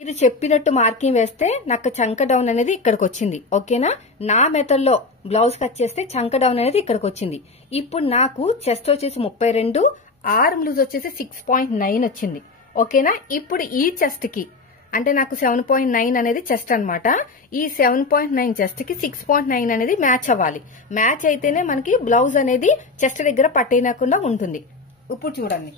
ఇది చెప్పినట్టు మార్కింగ్ వేస్తే నాకు చంక డౌన్ అనేది ఇక్కడికి వచ్చింది. ఓకేనా? నా మెథడ్ లో బ్లౌజ్ కట్ చేస్తే చంక డౌన్ అనేది ఇక్కడికి వచ్చింది. ఇప్పుడు నాకు చెస్ట్ వచ్చేసి 32, ఆర్మ్ లూజ్ వచ్చేసి 6.9 వచ్చింది. ఓకేనా? ఇప్పుడు ఈ చెస్ట్ కి అంటే నాకు 7.9 అనేది చెస్ట్ అన్నమాట. ఈ 7.9 చెస్ట్ కి 6.9 అనేది మ్యాచ్ అవ్వాలి. మ్యాచ్ అయితేనే మనకి బ్లౌజ్ అనేది చెస్ట్ దగ్గర పట్టేయకుండా ఉంటుంది. ఇప్పుడు చూడండి,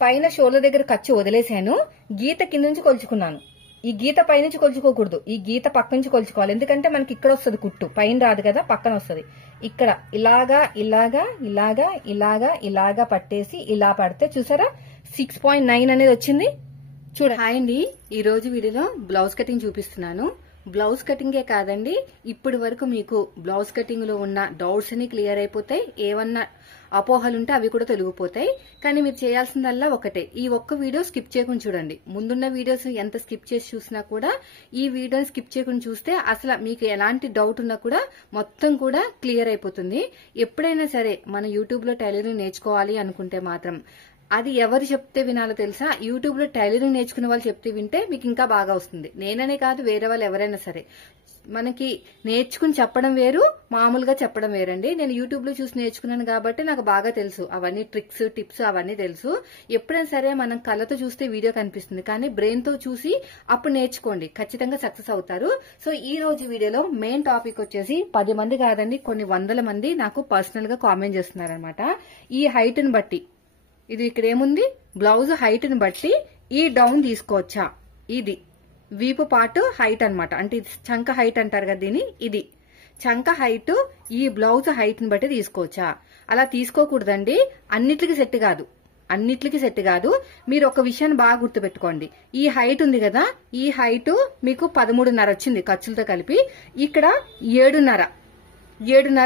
పైన షోల్డర్ దగ్గర ఖర్చు వదిలేసాను, గీత కింద నుంచి కొలుచుకున్నాను. ఈ గీత పైనుంచి కొలుచుకోకూడదు, ఈ గీత పక్క నుంచి కొలుచుకోవాలి. ఎందుకంటే మనకి ఇక్కడ వస్తుంది కుట్టు, పైన రాదు కదా, పక్కన వస్తుంది. ఇక్కడ ఇలాగా ఇలాగా ఇలాగా ఇలాగా ఇలాగా పట్టేసి ఇలా పడితే చూసారా 6.9 అనేది వచ్చింది. చూడండి. హాయ్ అండి, ఈ రోజు వీడియోలో బ్లౌజ్ కటింగ్ చూపిస్తున్నాను. బ్లౌజ్ కటింగే కాదండి, ఇప్పటి వరకు మీకు బ్లౌజ్ కటింగ్ లో ఉన్న డౌట్స్ అన్ని క్లియర్ అయిపోతాయి. ఏమన్నా అపోహలుంటే అవి కూడా తొలగిపోతాయి. కానీ మీరు చేయాల్సిందల్లా ఒకటే, ఈ ఒక్క వీడియో స్కిప్ చేయకుండా చూడండి. ముందున్న వీడియోస్ ఎంత స్కిప్ చేసి చూసినా కూడా ఈ వీడియోని స్కిప్ చేయకుండా చూస్తే అసలు మీకు ఎలాంటి డౌట్ ఉన్నా కూడా మొత్తం కూడా క్లియర్ అయిపోతుంది. ఎప్పుడైనా సరే మన యూట్యూబ్ లో టైలరింగ్ నేర్చుకోవాలి అనుకుంటే మాత్రం అది ఎవరు చెప్తే వినాలో తెలుసా? యూట్యూబ్ లో టైలరింగ్ నేర్చుకునే వాళ్ళు చెప్తే వింటే మీకు ఇంకా బాగా వస్తుంది. నేననే కాదు, వేరే వాళ్ళు ఎవరైనా సరే. మనకి నేర్చుకుని చెప్పడం వేరు, మామూలుగా చెప్పడం వేరండి. నేను యూట్యూబ్ లో చూసి నేర్చుకున్నాను కాబట్టి నాకు బాగా తెలుసు, అవన్నీ ట్రిక్స్ టిప్స్ అవన్నీ తెలుసు. ఎప్పుడైనా సరే మనం కళ్ళతో చూస్తే వీడియో కనిపిస్తుంది, కానీ బ్రెయిన్ తో చూసి అప్పుడు నేర్చుకోండి, ఖచ్చితంగా సక్సెస్ అవుతారు. సో ఈ రోజు వీడియోలో మెయిన్ టాపిక్ వచ్చేసి 10 మంది కాదండి, కొన్ని వందల మంది నాకు పర్సనల్ గా కామెంట్ చేస్తున్నారనమాట. ఈ హైట్ ని బట్టి, ఇది ఇక్కడ ఏముంది, బ్లౌజ్ హైట్ ని బట్టి ఈ డౌన్ తీసుకోవచ్చా? ఇది వీపు పార్ట్ హైట్ అన్నమాట, అంటే ఇది చంక హైట్ అంటారు కదా దీని, ఇది చంక హైట్ ఈ బ్లౌజ్ హైట్ ని బట్టి తీసుకోవచ్చా? అలా తీసుకోకూడదండి, అన్నిటికీ సెట్ కాదు, అన్నిటికీ సెట్ కాదు. మీరు ఒక విషయాన్ని బాగా గుర్తుపెట్టుకోండి. ఈ హైట్ ఉంది కదా, ఈ హైట్ మీకు 13.5 వచ్చింది ఖర్చులతో కలిపి. ఇక్కడ 7.5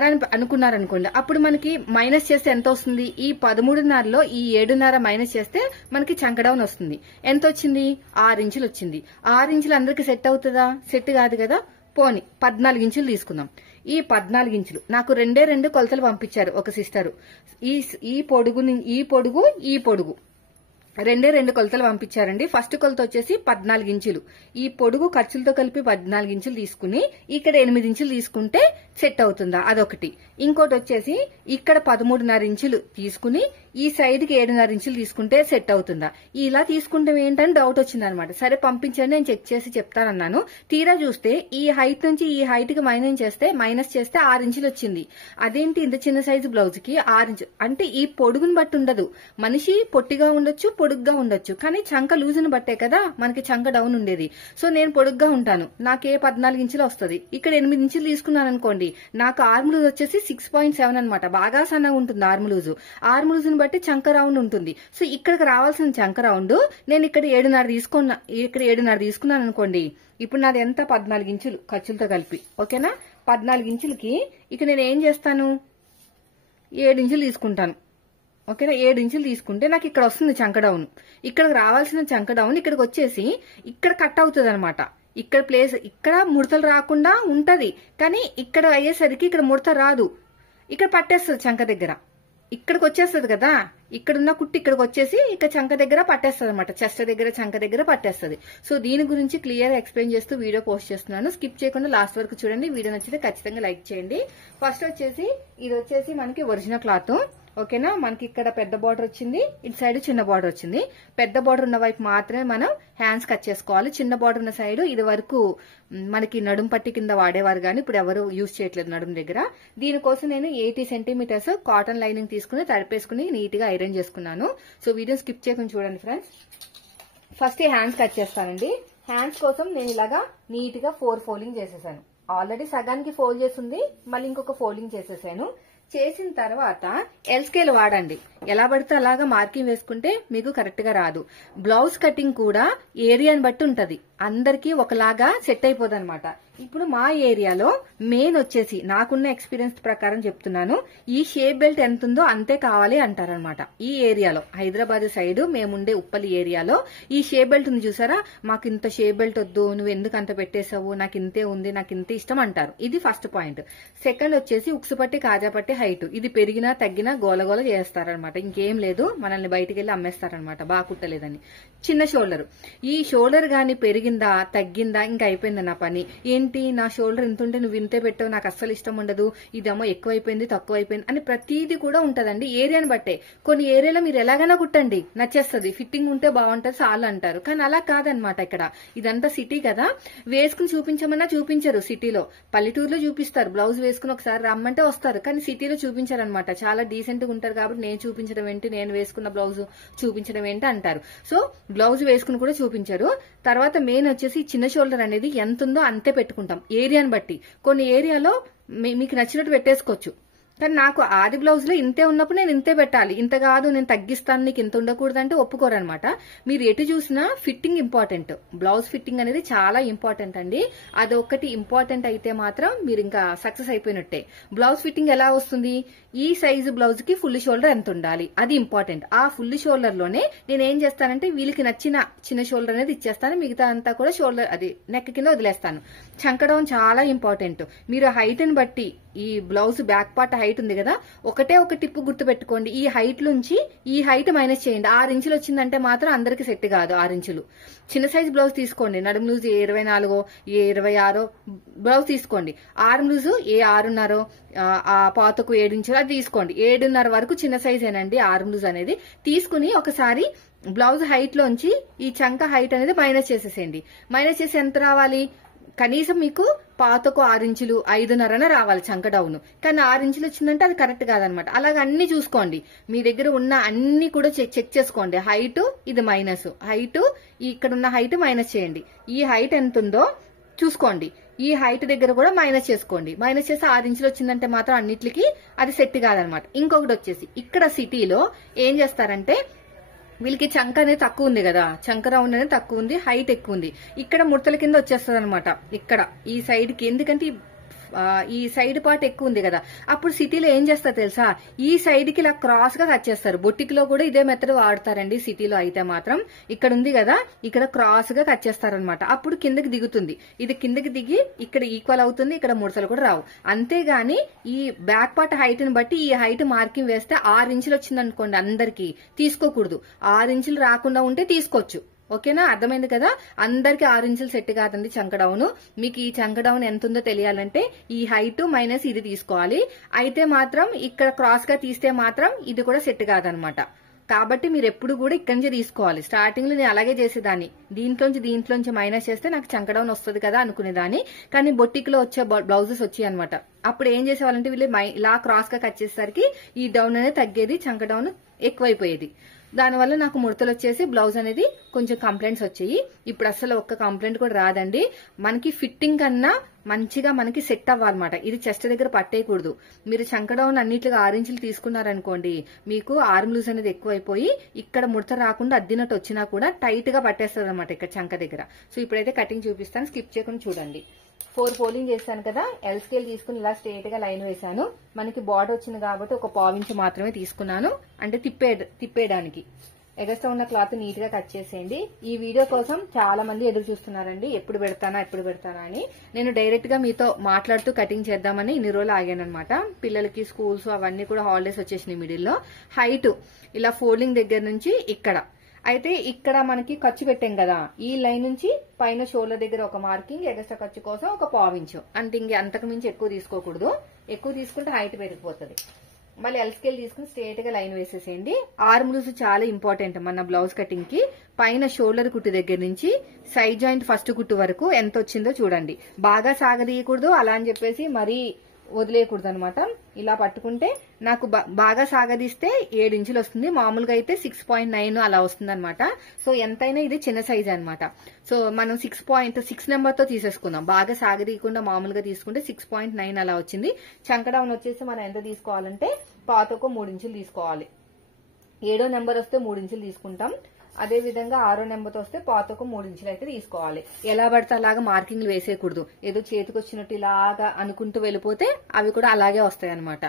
అని అనుకున్నారనుకోండి, అప్పుడు మనకి మైనస్ చేస్తే ఎంత వస్తుంది? ఈ 13.5లో ఈ 7.5 మైనస్ చేస్తే మనకి చంక డౌన్ వస్తుంది. ఎంత వచ్చింది? 6 ఇంచులు వచ్చింది. 6 ఇంచులు అందరికి సెట్ అవుతుందా? సెట్ కాదు కదా. పోని 14 ఇంచులు తీసుకుందాం. ఈ 14 ఇంచులు నాకు 2 కొలతలు పంపించారు ఒక సిస్టరు. ఈ పొడుగు ఈ పొడుగు ఈ పొడుగు 2 కొలతలు పంపించారండి. ఫస్ట్ కొలత వచ్చేసి 14 ఇంచులు. ఈ పొడుగు ఖర్చులతో కలిపి 14 ఇంచులు తీసుకుని ఇక్కడ 8 ఇంచులు తీసుకుంటే సెట్ అవుతుందా? అదొకటి. ఇంకోటి వచ్చేసి ఇక్కడ 13.5 ఇంచులు తీసుకుని ఈ సైడ్ కి 7.5 ఇంచులు తీసుకుంటే సెట్ అవుతుందా? ఇలా తీసుకుంటే ఏంటని డౌట్ వచ్చింది అనమాట. సరే పంపించండి, నేను చెక్ చేసి చెప్తానన్నాను. తీరా చూస్తే ఈ హైట్ నుంచి ఈ హైట్ కి మైనస్ చేస్తే 6 ఇంచులు వచ్చింది. అదేంటి ఇంత చిన్న సైజు బ్లౌజ్ కి 6 ఇంచులు? అంటే ఈ పొడుగుని బట్టి ఉండదు, మనిషి పొట్టిగా ఉండొచ్చు, పొడుగ్గా ఉండొచ్చు, కానీ చంక లూజుని బట్టే కదా మనకి చంక డౌన్ ఉండేది. సో నేను పొడుగ్గా ఉంటాను, నాకే 14 ఇంచులు వస్తుంది. ఇక్కడ 8 ఇంచులు తీసుకున్నాను అనుకోండి, నాకు ఆర్మ్ లూజ్ వచ్చేసి 6.7 అనమాట. బాగా సన్నగా ఉంటుంది ఆర్మ్ లూజ్. ఆర్మ్ లూజ్ ని బట్టి చంక రౌండ్ ఉంటుంది. సో ఇక్కడికి రావాల్సిన చంక రౌండ్ నేను ఇక్కడ 7.5 తీసుకున్నాను అనుకోండి. ఇప్పుడు నాది ఎంత? 14 ఇంచులు ఖర్చులతో కలిపి. ఓకేనా? 14 ఇంచులకి ఇక నేను ఏం చేస్తాను? 7 ఇంచులు తీసుకుంటాను. ఓకేనా? 7 ఇంచులు తీసుకుంటే నాకు ఇక్కడ వస్తుంది చంక డౌన్. ఇక్కడికి రావాల్సిన చంక డౌన్ ఇక్కడికి వచ్చేసి ఇక్కడ కట్ అవుతుంది అనమాట. ఇక్కడ ప్లేస్ ఇక్కడ ముడతలు రాకుండా ఉంటది, కానీ ఇక్కడ అయ్యేసరికి ఇక్కడ ముడత రాదు, ఇక్కడ పట్టేస్తుంది చంక దగ్గర. ఇక్కడికి వచ్చేస్తుంది కదా, ఇక్కడున్న కుట్టి ఇక్కడికి వచ్చేసి ఇక్కడ చంక దగ్గర పట్టేస్తుంది అనమాట, చెస్ట్ దగ్గర చంక దగ్గర పట్టేస్తుంది. సో దీని గురించి క్లియర్ ఎక్స్ప్లెయిన్ చేస్తూ వీడియో పోస్ట్ చేస్తున్నాను. స్కిప్ చేయకుండా లాస్ట్ వరకు చూడండి. వీడియో నచ్చితే ఖచ్చితంగా లైక్ చేయండి. ఫస్ట్ వచ్చేసి ఇది వచ్చేసి మనకి ఒరిజినల్ క్లాత్. ఓకేనా? మనకి ఇక్కడ పెద్ద బార్డర్ వచ్చింది, ఇటు సైడ్ చిన్న బార్డర్ వచ్చింది. పెద్ద బార్డర్ ఉన్న వైపు మాత్రమే మనం హ్యాండ్స్ కట్ చేసుకోవాలి. చిన్న బార్డర్ ఉన్న సైడ్ ఇది వరకు మనకి నడుం పట్టి కింద వాడేవారు, కానీ ఇప్పుడు ఎవరు యూజ్ చేయట్లేదు నడుం దగ్గర. దీనికోసం నేను 80 సెంటీమీటర్స్ కాటన్ లైనింగ్ తీసుకుని తడిపేసుకుని నీట్ గా ఐరన్ చేసుకున్నాను. సో వీడియో స్కిప్ చేయకుండా చూడండి ఫ్రెండ్స్. ఫస్ట్ ఈ హ్యాండ్స్ కట్ చేస్తానండి. హ్యాండ్స్ కోసం నేను ఇలాగా నీట్ గా 4 ఫోల్డింగ్ చేసేసాను. ఆల్రెడీ సగానికి ఫోల్డ్ చేసింది, మళ్ళీ ఇంకొక ఫోల్డింగ్ చేసేసాను. చేసిన తర్వాత ఎల్ స్కేల్ వాడండి. ఎలా పడితే అలాగా మార్కింగ్ వేసుకుంటే మీకు కరెక్ట్ గా రాదు. బ్లౌజ్ కటింగ్ కూడా ఏరియాని బట్టి ఉంటది. అందరికీ ఒకలాగా సెట్ అయిపోదు అనమాట. ఇప్పుడు మా ఏరియాలో మెయిన్ వచ్చేసి నాకున్న ఎక్స్పీరియన్స్ ప్రకారం చెప్తున్నాను, ఈ షేప్ బెల్ట్ ఎంత ఉందో అంతే కావాలి అంటారనమాట. ఈ ఏరియాలో హైదరాబాద్ సైడ్ మేముండే ఉప్పలి ఏరియాలో ఈ షేప్ బెల్ట్ ఉంది చూసారా, మాకు ఇంత షేప్ బెల్ట్ వద్దు, నువ్వు ఎందుకు అంత పెట్టేసావు, నాకు ఇంతే ఉంది, నాకు ఇంతే ఇష్టం అంటారు. ఇది ఫస్ట్ పాయింట్. సెకండ్ వచ్చేసి ఉక్సుపట్టి కాజాపట్టి హైట్, ఇది పెరిగినా తగ్గినా గోలగోల చేస్తారనమాట. ఇంకేం లేదు, మనల్ని బయటికి వెళ్ళి అమ్మేస్తారనమాట బాగా కుట్టలేదని. చిన్న షోల్డర్, ఈ షోల్డర్ గాని పెరిగిందా తగ్గిందా ఇంకా అయిపోయింది నా పని. ఏంటి నా షోల్డర్ ఇంత ఉంటే నువ్వు ఇంతే పెట్టావు, నాకు అస్సలు ఇష్టం ఉండదు, ఇదేమో ఎక్కువైపోయింది తక్కువైపోయింది అని ప్రతిదీ కూడా ఉంటదండి ఏరియాని బట్టే. కొన్ని ఏరియాలో మీరు ఎలాగైనా కుట్టండి నచ్చేస్తుంది, ఫిట్టింగ్ ఉంటే బాగుంటది చాలు అంటారు. కానీ అలా కాదనమాట. ఇక్కడ ఇదంతా సిటీ కదా, వేసుకుని చూపించమన్నా చూపించరు. సిటీలో పల్లెటూరులో చూపిస్తారు, బ్లౌజ్ వేసుకుని ఒకసారి రమ్మంటే వస్తారు, కానీ సిటీలో చూపించారు అనమాట. చాలా డీసెంట్ గా ఉంటారు కాబట్టి నేను చూపించడం ఏంటి, నేను వేసుకున్న బ్లౌజ్ చూపించడం ఏంటి అంటారు. సో బ్లౌజ్ వేసుకుని కూడా చూపించారు. తర్వాత మెయిన్ వచ్చేసి చిన్న షోల్డర్ అనేది ఎంత ఉందో అంతే పెట్టుకుంటాం ఏరియాని బట్టి. కొన్ని ఏరియాలో మీకు నచ్చినట్టు పెట్టేసుకోవచ్చు, కానీ నాకు ఆది బ్లౌజ్ లో ఇంతే ఉన్నప్పుడు నేను ఇంతే పెట్టాలి, ఇంత కాదు నేను తగ్గిస్తాను నీకు ఇంత ఉండకూడదు అంటే ఒప్పుకోరనమాట. మీరు ఎటు చూసినా ఫిట్టింగ్ ఇంపార్టెంట్, బ్లౌజ్ ఫిట్టింగ్ అనేది చాలా ఇంపార్టెంట్ అండి. అదొక్కటి ఇంపార్టెంట్ అయితే మాత్రం మీరు ఇంకా సక్సెస్ అయిపోయినట్టే. బ్లౌజ్ ఫిట్టింగ్ ఎలా వస్తుంది, ఈ సైజు బ్లౌజ్ కి ఫుల్ షోల్డర్ ఎంత ఉండాలి అది ఇంపార్టెంట్. ఆ ఫుల్ షోల్డర్ లోనే నేను ఏం చేస్తానంటే వీళ్ళకి నచ్చిన చిన్న షోల్డర్ అనేది ఇచ్చేస్తాను, మిగతా అంతా కూడా షోల్డర్ అది నెక్ కింద వదిలేస్తాను. చంకడం చాలా ఇంపార్టెంట్. మీరు హైట్ ని బట్టి ఈ బ్లౌజ్ బ్యాక్ పార్ట్ హైట్ ఉంది కదా, ఒకటే ఒక టిప్పు గుర్తు పెట్టుకోండి, ఈ హైట్ నుంచి ఈ హైట్ మైనస్ చేయండి. 6 ఇంచులు వచ్చిందంటే మాత్రం అందరికి సెట్ కాదు. 6 ఇంచులు చిన్న సైజ్ బ్లౌజ్ తీసుకోండి, నడుము లూజ్ ఏ 24 ఏ 26 బ్లౌజ్ తీసుకోండి. ఆర్మ్ లూజ్ ఏ 6.5 ఆ పాతకు 7 ఇంచులు అది తీసుకోండి. 7.5 వరకు చిన్న సైజేనండి ఆర్మ్ లూజ్ అనేది. తీసుకుని ఒకసారి బ్లౌజ్ హైట్ లోంచి ఈ చంక హైట్ అనేది మైనస్ చేసేసేయండి. మైనస్ చేసి ఎంత రావాలి, కనీసం మీకు పాతకు 6 ఇంచులు 5.5 రావాలి చంక డౌన్. కానీ 6 ఇంచులు వచ్చిందంటే అది కరెక్ట్ కాదనమాట. అలాగే అన్ని చూసుకోండి, మీ దగ్గర ఉన్న అన్ని కూడా చెక్ చేసుకోండి. హైట్ ఇది మైనస్, హైట్ ఇక్కడ ఉన్న హైట్ మైనస్ చేయండి. ఈ హైట్ ఎంత ఉందో చూసుకోండి, ఈ హైట్ దగ్గర కూడా మైనస్ చేసుకోండి. మైనస్ చేసి 6 ఇంచులు వచ్చిందంటే మాత్రం అన్నిటికీ అది సెట్ కాదనమాట. ఇంకొకటి వచ్చేసి ఇక్కడ సిటీలో ఏం చేస్తారంటే వీళ్ళకి చంక అనేది తక్కువ ఉంది కదా, చంక రౌండ్ అనేది తక్కువ ఉంది, హైట్ ఎక్కువ ఉంది. ఇక్కడ ముడతల కింద వచ్చేస్తుంది అనమాట. ఇక్కడ ఈ సైడ్ కి, ఎందుకంటే ఈ సైడ్ పార్ట్ ఎక్కువ ఉంది కదా, అప్పుడు సిటీలో ఏం చేస్తారు తెలుసా, ఈ సైడ్ కి ఇలా క్రాస్ గా కట్ చేస్తారు. బొట్టికిలో కూడా ఇదే మెథడ్ వాడతారండి సిటీలో అయితే మాత్రం. ఇక్కడ ఉంది కదా, ఇక్కడ క్రాస్ గా కట్ చేస్తారనమాట. అప్పుడు కిందకి దిగుతుంది, ఇది కిందకి దిగి ఇక్కడ ఈక్వల్ అవుతుంది, ఇక్కడ ముడతలు కూడా రావు. అంతేగాని ఈ బ్యాక్ పార్ట్ హైట్ ని బట్టి ఈ హైట్ మార్కింగ్ వేస్తే 6 ఇంచులు వచ్చింది అనుకోండి, అందరికి తీసుకోకూడదు. 6 ఇంచులు రాకుండా ఉంటే తీసుకోవచ్చు. ఓకేనా, అర్థమైంది కదా. అందరికి 6 ఇంచులు సెట్ కాదండి చంక డౌన్. మీకు ఈ చంక డౌన్ ఎంత ఉందో తెలియాలంటే ఈ హైట్ మైనస్ ఇది తీసుకోవాలి. అయితే మాత్రం ఇక్కడ క్రాస్ గా తీస్తే మాత్రం ఇది కూడా సెట్ కాదనమాట. కాబట్టి మీరు ఎప్పుడు కూడా ఇక్కడి నుంచి తీసుకోవాలి. స్టార్టింగ్ లో నేను అలాగే చేసేదాన్ని, దీంట్లోంచి మైనస్ చేస్తే నాకు చంక డౌన్ వస్తుంది కదా అనుకునేదాన్ని. కానీ బొట్టిక్లో వచ్చే బ్లౌజెస్ వచ్చాయి అనమాట. అప్పుడు ఏం చేసేవాళ్ళంటే వీళ్ళు ఇలా క్రాస్ గా కట్ చేసేసరికి ఈ డౌన్ అనేది తగ్గేది, చంక డౌన్ ఎక్కువైపోయేది. దానివల్ల నాకు ముడతలు వచ్చేసి బ్లౌజ్ అనేది కొంచెం కంప్లైంట్స్ వచ్చాయి. ఇప్పుడు అసలు ఒక్క కంప్లైంట్ కూడా రాదండి. మనకి ఫిట్టింగ్ కన్నా మంచిగా మనకి సెట్ అవ్వాలన్నమాట. ఇది చెస్ట్ దగ్గర పట్టేయకూడదు. మీరు చంక డౌన్ అన్నిట్లుగా 6 ఇంచులు తీసుకున్నారనుకోండి, మీకు ఆర్మ్ లూజ్ అనేది ఎక్కువైపోయి ఇక్కడ ముడత రాకుండా అద్దినట్టు వచ్చినా కూడా టైట్ గా పట్టేస్తుంది అనమాట ఇక్కడ చంక దగ్గర. సో ఇప్పుడైతే కటింగ్ చూపిస్తాను, స్కిప్ చేయకుండా చూడండి. 4 ఫోల్డింగ్ చేశాను కదా, ఎల్ స్కేల్ తీసుకుని ఇలా స్ట్రేట్ గా లైన్ వేశాను. మనకి బార్డర్ వచ్చింది కాబట్టి ఒక 1/4 ఇంచు మాత్రమే తీసుకున్నాను, అంటే తిప్పేయడానికి. ఎగస్ట్రా ఉన్న క్లాత్ నీట్ గా కట్ చేసేయండి. ఈ వీడియో కోసం చాలా మంది ఎదురు చూస్తున్నారండి, ఎప్పుడు పెడతానా అని. నేను డైరెక్ట్ గా మీతో మాట్లాడుతూ కటింగ్ చేద్దామని ఇన్ని రోజులు ఆగాను అనమాట. పిల్లలకి స్కూల్స్ అవన్నీ కూడా హాలిడేస్ వచ్చేసినాయి మిడిల్లో. హైట్ ఇలా ఫోల్డింగ్ దగ్గర నుంచి ఇక్కడ అయితే ఇక్కడ మనకి ఖర్చు పెట్టాం కదా, ఈ లైన్ నుంచి పైన షోల్డర్ దగ్గర ఒక మార్కింగ్, ఎగస్ట్రా ఖర్చు కోసం ఒక 1/4 ఇంచు, అంటే ఇంక అంతకు మించి ఎక్కువ తీసుకోకూడదు. ఎక్కువ తీసుకుంటే హైట్ పెరిగిపోతుంది. మళ్ళీ ఎల్ స్కేల్ తీసుకుని స్ట్రేట్ గా లైన్ వేసేసేయండి. ఆర్మ్ లూజ్ చాలా ఇంపార్టెంట్ మన బ్లౌజ్ కటింగ్ కి. పైన షోల్డర్ కుట్టు దగ్గర నుంచి సైడ్ జాయింట్ ఫస్ట్ కుట్టు వరకు ఎంత వచ్చిందో చూడండి. బాగా సాగదీయకూడదు, అలా అని చెప్పేసి మరీ వదిలేయకూడదు అనమాట. ఇలా పట్టుకుంటే నాకు బాగా సాగదీస్తే 7 ఇంచులు వస్తుంది, మామూలుగా అయితే 6.9 అలా వస్తుంది అనమాట. సో ఎంతైనా ఇది చిన్న సైజ్ అనమాట. సో మనం 6 నెంబర్ తో తీసేసుకుందాం. బాగా సాగదీయకుండా మామూలుగా తీసుకుంటే 6.9 అలా వచ్చింది. చంక డౌన్ వచ్చేసి మనం ఎంత తీసుకోవాలంటే పాతకు 3 ఇంచులు తీసుకోవాలి. 7వ నెంబర్ వస్తే 3 ఇంచులు తీసుకుంటాం. అదే విధంగా 6వ నెంబర్తో వస్తే పాతకు 3 ఇంచులు అయితే తీసుకోవాలి. ఎలా పడితే అలాగా మార్కింగ్లు వేసేయకూడదు. ఏదో చేతికి వచ్చినట్టు ఇలాగా అనుకుంటూ వెళ్ళిపోతే అవి కూడా అలాగే వస్తాయి అనమాట.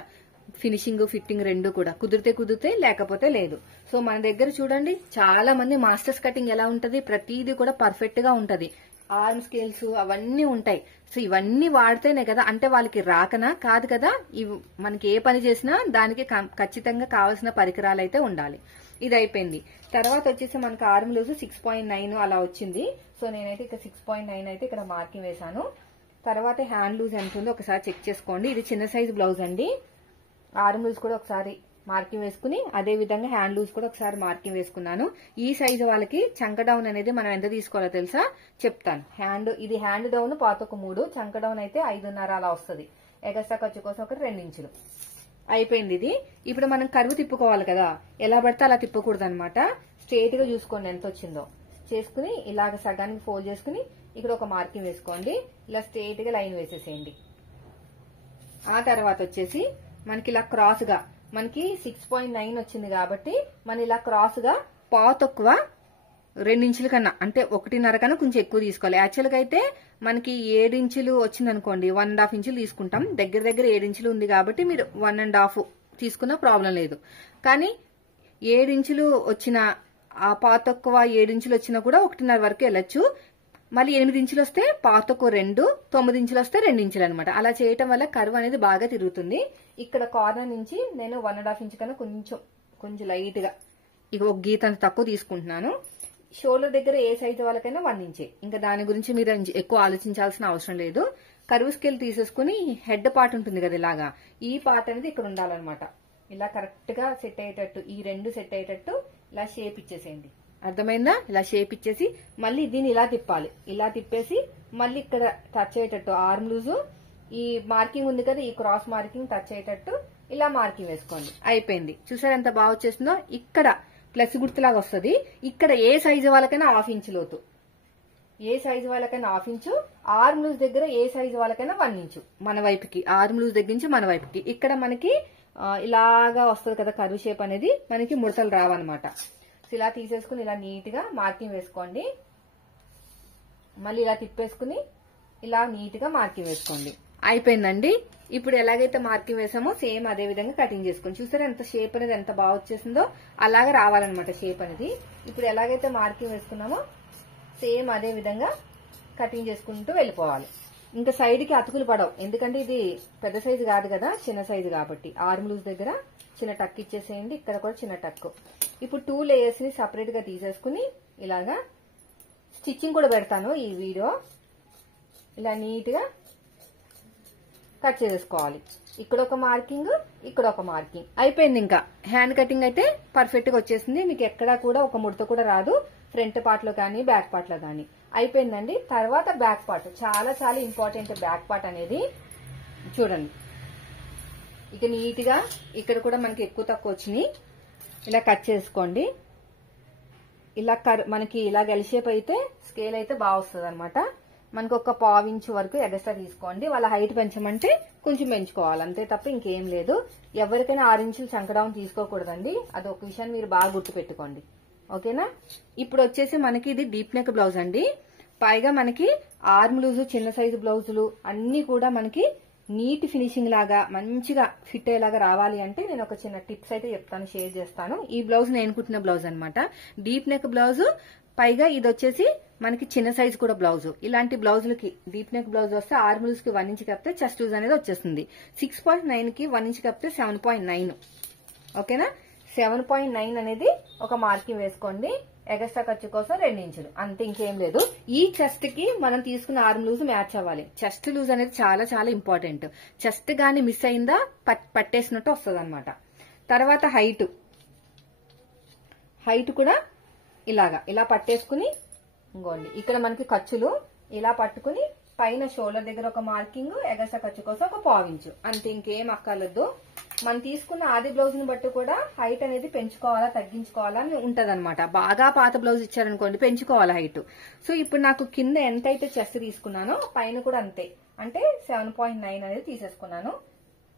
ఫినిషింగ్ ఫిట్టింగ్ రెండు కూడా కుదిరితే లేకపోతే లేదు. సో మన దగ్గర చూడండి చాలా మంది మాస్టర్స్ కటింగ్ ఎలా ఉంటది, ప్రతిదీ కూడా పర్ఫెక్ట్ గా ఉంటది. ఆర్మ్ స్కేల్స్ అవన్నీ ఉంటాయి. సో ఇవన్నీ వాడితేనే కదా, అంటే వాళ్ళకి రాకనా కాదు కదా, ఇవి మనకి ఏ పని చేసినా దానికి ఖచ్చితంగా కావాల్సిన పరికరాలు అయితే ఉండాలి. ఇది అయిపోయింది. తర్వాత వచ్చేసి మనకి ఆర్మ్ లూజ్ 6.9 అలా వచ్చింది. సో నేనైతే ఇక్కడ 6.9 అయితే ఇక్కడ మార్కింగ్ వేసాను. తర్వాత హ్యాండ్ లూజ్ ఎంత ఉందో ఒకసారి చెక్ చేసుకోండి. ఇది చిన్న సైజ్ బ్లౌజ్ అండి. ఆర్మ్ లూజ్ కూడా ఒకసారి మార్కింగ్ వేసుకుని అదే విధంగా హ్యాండ్ లూజ్ కూడా ఒకసారి మార్కింగ్ వేసుకున్నాను. ఈ సైజు వాళ్ళకి చంక డౌన్ అనేది మనం ఎంత తీసుకోవాలో తెలుసా చెప్తాను. ఇది హ్యాండ్ డౌన్ పాతకు 3, చంక డౌన్ అయితే 5.5 అలా వస్తుంది. ఎగస్ట్రా ఖర్చు కోసం ఒక 2 ఇంచులు అయిపోయింది. ఇది ఇప్పుడు మనం కరువు తిప్పుకోవాలి కదా, ఎలా పడితే అలా తిప్పకూడదు అనమాట. స్ట్రేట్ గా చూసుకోండి ఎంత వచ్చిందో చేసుకుని ఇలాగ సగానికి ఫోల్డ్ చేసుకుని ఇక్కడ ఒక మార్కింగ్ వేసుకోండి. ఇలా స్ట్రేట్ గా లైన్ వేసేసేయండి. ఆ తర్వాత వచ్చేసి మనకి ఇలా క్రాస్ గా మనకి 6.9 వచ్చింది కాబట్టి మనం ఇలా క్రాస్ గా పావు తక్కువ 2 ఇంచుల కన్నా అంటే 1.5 కన్నా కొంచెం ఎక్కువ తీసుకోవాలి. యాక్చువల్ గా అయితే మనకి 7 ఇంచులు వచ్చింది అనుకోండి 1.5 ఇంచులు తీసుకుంటాం. దగ్గర 7 ఇంచులు ఉంది కాబట్టి మీరు 1.5 తీసుకున్న ప్రాబ్లం లేదు. కానీ 7 ఇంచులు వచ్చిన ఆ పావు తక్కువ 7 ఇంచులు వచ్చినా కూడా 1.5 వరకు వెళ్ళొచ్చు. మళ్ళీ 8 ఇంచులు వస్తే పాతకు 2, 9 ఇంచులు వస్తే 2 ఇంచులు అనమాట. అలా చేయటం వల్ల కర్వ్ అనేది బాగా తిరుగుతుంది. ఇక్కడ కార్నర్ నుంచి నేను 1.5 ఇంచు కన్నా కొంచెం లైట్ గా ఇక ఒక గీత అంత తక్కువ తీసుకుంటున్నాను. షోల్డర్ దగ్గర ఏ సైజు వాళ్ళకైనా 1 ఇంచే. ఇంకా దాని గురించి మీరు ఎక్కువ ఆలోచించాల్సిన అవసరం లేదు. కర్వ్ స్కేల్ తీసేసుకుని హెడ్ పార్ట్ ఉంటుంది కదా ఇలాగా, ఈ పార్ట్ అనేది ఇక్కడ ఉండాలన్నమాట. ఇలా కరెక్ట్ గా సెట్ అయ్యేటట్టు, ఈ రెండు సెట్ అయ్యేటట్టు ఇలా షేప్ ఇచ్చేసేయండి. అర్థమైందా? ఇలా షేప్ ఇచ్చేసి మళ్ళీ దీన్ని ఇలా తిప్పాలి. ఇలా తిప్పేసి మళ్ళీ ఇక్కడ టచ్ అయ్యేటట్టు ఆర్మ్ లూజు ఈ మార్కింగ్ ఉంది కదా, ఈ క్రాస్ మార్కింగ్ టచ్ అయ్యేటట్టు ఇలా మార్కింగ్ వేసుకోండి. అయిపోయింది. చూసారు ఎంత బాగా వచ్చేసిందో. ఇక్కడ ప్లస్ గుర్తులాగా వస్తుంది. ఇక్కడ ఏ సైజు వాళ్ళకైనా 1/2 ఇంచు లోతు, ఏ సైజు వాళ్ళకైనా 1/2 ఇంచు. ఆర్మ్ లూజ్ దగ్గర ఏ సైజు వాళ్ళకైనా 1 ఇంచు మన వైపుకి, ఆర్మ్ లూజ్ దగ్గర నుంచి మన వైపుకి. ఇక్కడ మనకి ఇలాగా వస్తుంది కదా కర్వ్ షేప్ అనేది, మనకి ముడతలు రావన్నమాట. ఇలా తీసేసుకుని ఇలా నీట్ గా మార్కింగ్ వేసుకోండి. మళ్ళీ ఇలా తిప్పేసుకుని ఇలా నీట్ గా మార్కింగ్ వేసుకోండి. అయిపోయిందండి. ఇప్పుడు ఎలాగైతే మార్కింగ్ వేసామో సేమ్ అదే విధంగా కటింగ్ చేసుకోండి. చూసారా ఎంత షేప్ అనేది ఎంత బాగా వచ్చేసిందో, అలాగా రావాలన్నమాట షేప్ అనేది. ఇప్పుడు ఎలాగైతే మార్కింగ్ వేసుకున్నామో సేమ్ అదే విధంగా కటింగ్ చేసుకుంటూ వెళ్ళిపోవాలి. ఇంకా సైడ్ కి అతుకులు పడవు, ఎందుకంటే ఇది పెద్ద సైజు కాదు కదా, చిన్న సైజు కాబట్టి. ఆర్మ్ లూజ్ దగ్గర చిన్న టక్ ఇచ్చేసేయండి, ఇక్కడ కూడా చిన్న టక్. ఇప్పుడు 2 లేయర్స్ ని సపరేట్ గా తీసేసుకుని ఇలాగా స్టిచ్చింగ్ కూడా పెడతాను ఈ వీడియో. ఇలా నీట్ గా కట్ చేసేసుకోవాలి. ఇక్కడ ఒక మార్కింగ్, ఇక్కడ ఒక మార్కింగ్. అయిపోయింది. ఇంకా హ్యాండ్ కటింగ్ అయితే పర్ఫెక్ట్ గా వచ్చేసింది. మీకు ఎక్కడా కూడా ఒక ముడత కూడా రాదు, ఫ్రంట్ పార్ట్ లో కానీ బ్యాక్ పార్ట్ లో కానీ. అయిపోయిందండి. తర్వాత బ్యాక్ పార్ట్ చాలా చాలా ఇంపార్టెంట్. బ్యాక్ పార్ట్ అనేది చూడండి, ఇక నీట్ గా ఇక్కడ కూడా మనకి ఎక్కువ తక్కువ వచ్చినాయి. ఇలా కట్ చేసుకోండి. ఇలా మనకి ఇలా గెలిషేప్ అయితే స్కేల్ అయితే బాగా వస్తుంది అనమాట. మనకు ఒక 1/4 ఇంచు వరకు ఎగస్ట్రా తీసుకోండి. వాళ్ళ హైట్ పెంచమంటే కొంచెం పెంచుకోవాలి, అంతే తప్ప ఇంకేం లేదు. ఎవరికైనా 6 ఇంచులు చంక డౌన్ తీసుకోకూడదండి, అదొక విషయాన్ని మీరు బాగా గుర్తు పెట్టుకోండి. ఓకేనా? ఇప్పుడు వచ్చేసి మనకి ఇది డీప్ నెక్ బ్లౌజ్ అండి. పైగా మనకి ఆర్మ్ లూజు, చిన్న సైజు బ్లౌజులు అన్ని కూడా మనకి నీట్ ఫినిషింగ్ లాగా మంచిగా ఫిట్ అయ్యేలాగా రావాలి అంటే నేను ఒక చిన్న టిప్స్ అయితే చెప్తాను, షేర్ చేస్తాను. ఈ బ్లౌజ్ నేను కుట్టిన బ్లౌజ్ అనమాట. డీప్ నెక్ బ్లౌజ్, పైగా ఇది వచ్చేసి మనకి చిన్న సైజు కూడా బ్లౌజ్. ఇలాంటి బ్లౌజులకి డీప్ నెక్ బ్లౌజ్ వస్తే ఆర్మ్ లూజ్ కి 1 ఇంచ్ కప్పితే చెస్ట్ లూజ్ అనేది వచ్చేస్తుంది. 6.9 కి 1 ఇంచ్ కప్పితే 7.9. ఓకేనా? 7.9 అనేది ఒక మార్కింగ్ వేసుకోండి. ఎగస్ట్రా ఖర్చు కోసం 2 ఇంచులు, అంతే, ఇంకేం లేదు. ఈ చెస్ట్ కి మనం తీసుకున్న ఆర్మ్ లూజ్ మ్యాచ్ అవ్వాలి. చెస్ట్ లూజ్ అనేది చాలా చాలా ఇంపార్టెంట్. చెస్ట్ గాని మిస్ అయిందా పట్టేసినట్టు వస్తుంది అనమాట. తర్వాత హైట్ కూడా ఇలా పట్టేసుకుని ఇంకోండి, ఇక్కడ మనకి ఖర్చులు ఇలా పట్టుకుని పైన షోల్డర్ దగ్గర ఒక మార్కింగ్, ఎగస్ట్రా ఖర్చు కోసం ఒక 1/4 ఇంచు, అంతే, ఇంకేం అక్కర్లేదు. మనం తీసుకున్న ఆది బ్లౌజ్ ని బట్టి కూడా హైట్ అనేది పెంచుకోవాలా తగ్గించుకోవాలా అని ఉంటది అనమాట. బాగా పాత బ్లౌజ్ ఇచ్చారనుకోండి పెంచుకోవాలి హైట్. సో ఇప్పుడు నాకు కింద ఎంత అయితే చెస్ట్ తీసుకున్నానో పైన కూడా అంతే, అంటే 7.9 అనేది తీసేసుకున్నాను.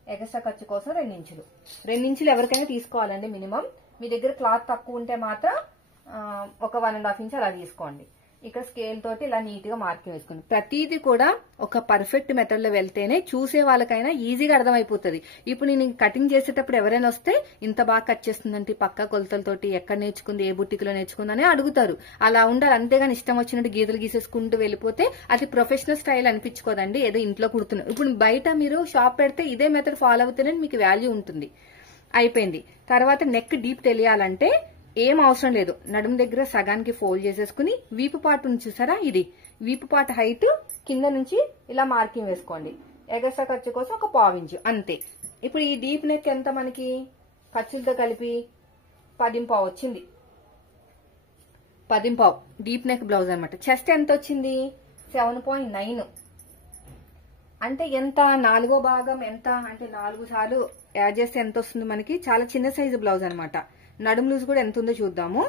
ఎగస్ట్రా ఖర్చు కోసం 2 ఇంచులు. 2 ఇంచులు ఎవరికైనా తీసుకోవాలండి మినిమం. మీ దగ్గర క్లాత్ తక్కువ ఉంటే మాత్రం ఒక 1.5 ఇంచ్ అలా తీసుకోండి. ఇక్కడ స్కేల్ తోటి ఇలా నీట్ గా మార్కింగ్ వేసుకోండి. ప్రతిదీ కూడా ఒక పర్ఫెక్ట్ మెథడ్ లో వెళ్తేనే చూసే వాళ్ళకైనా ఈజీగా అర్థమైపోతుంది. ఇప్పుడు నేను కటింగ్ చేసేటప్పుడు ఎవరైనా వస్తే ఇంత బాగా కట్ చేస్తుందంటే పక్క కొలతలతోటి ఎక్కడ నేర్చుకుంది, ఏ బుట్టికలో నేర్చుకుందని అడుగుతారు. అలా ఉండాలి. అంతేగాని ఇష్టం వచ్చినట్టు గీతలు గీసేసుకుంటూ వెళ్ళిపోతే అది ప్రొఫెషనల్ స్టైల్ అనిపించుకోదండి. ఏదో ఇంట్లో కుడుతున్నారు. ఇప్పుడు బయట మీరు షాప్ పెడితే ఇదే మెథడ్ ఫాలో అవుతేనే మీకు వాల్యూ ఉంటుంది. అయిపోయింది. తర్వాత నెక్ డీప్ తెలియాలంటే ఏం అవసరం లేదు. నడుము దగ్గర సగానికి ఫోల్డ్ చేసేసుకుని వీపు పార్ట్ నుంచి చూసారా, ఇది వీపు పార్ట్ హైట్ కింద నుంచి ఇలా మార్కింగ్ వేసుకోండి. ఎగస ఖర్చు కోసం ఒక 1/4 ఇంచు అంతే. ఇప్పుడు ఈ డీప్ నెక్ ఎంత మనకి ఖర్చులతో కలిపి 10.5 వచ్చింది. 10.5 డీప్ నెక్ బ్లౌజ్ అనమాట. చెస్ట్ ఎంత వచ్చింది 7.9. అంటే ఎంత 4వ భాగం ఎంత అంటే 4 సార్లు యాడ్ చేస్తే ఎంత వస్తుంది మనకి. చాలా చిన్న సైజు బ్లౌజ్ అనమాట. నడుము లూజ్ కూడా ఎంత ఉందో చూద్దాము.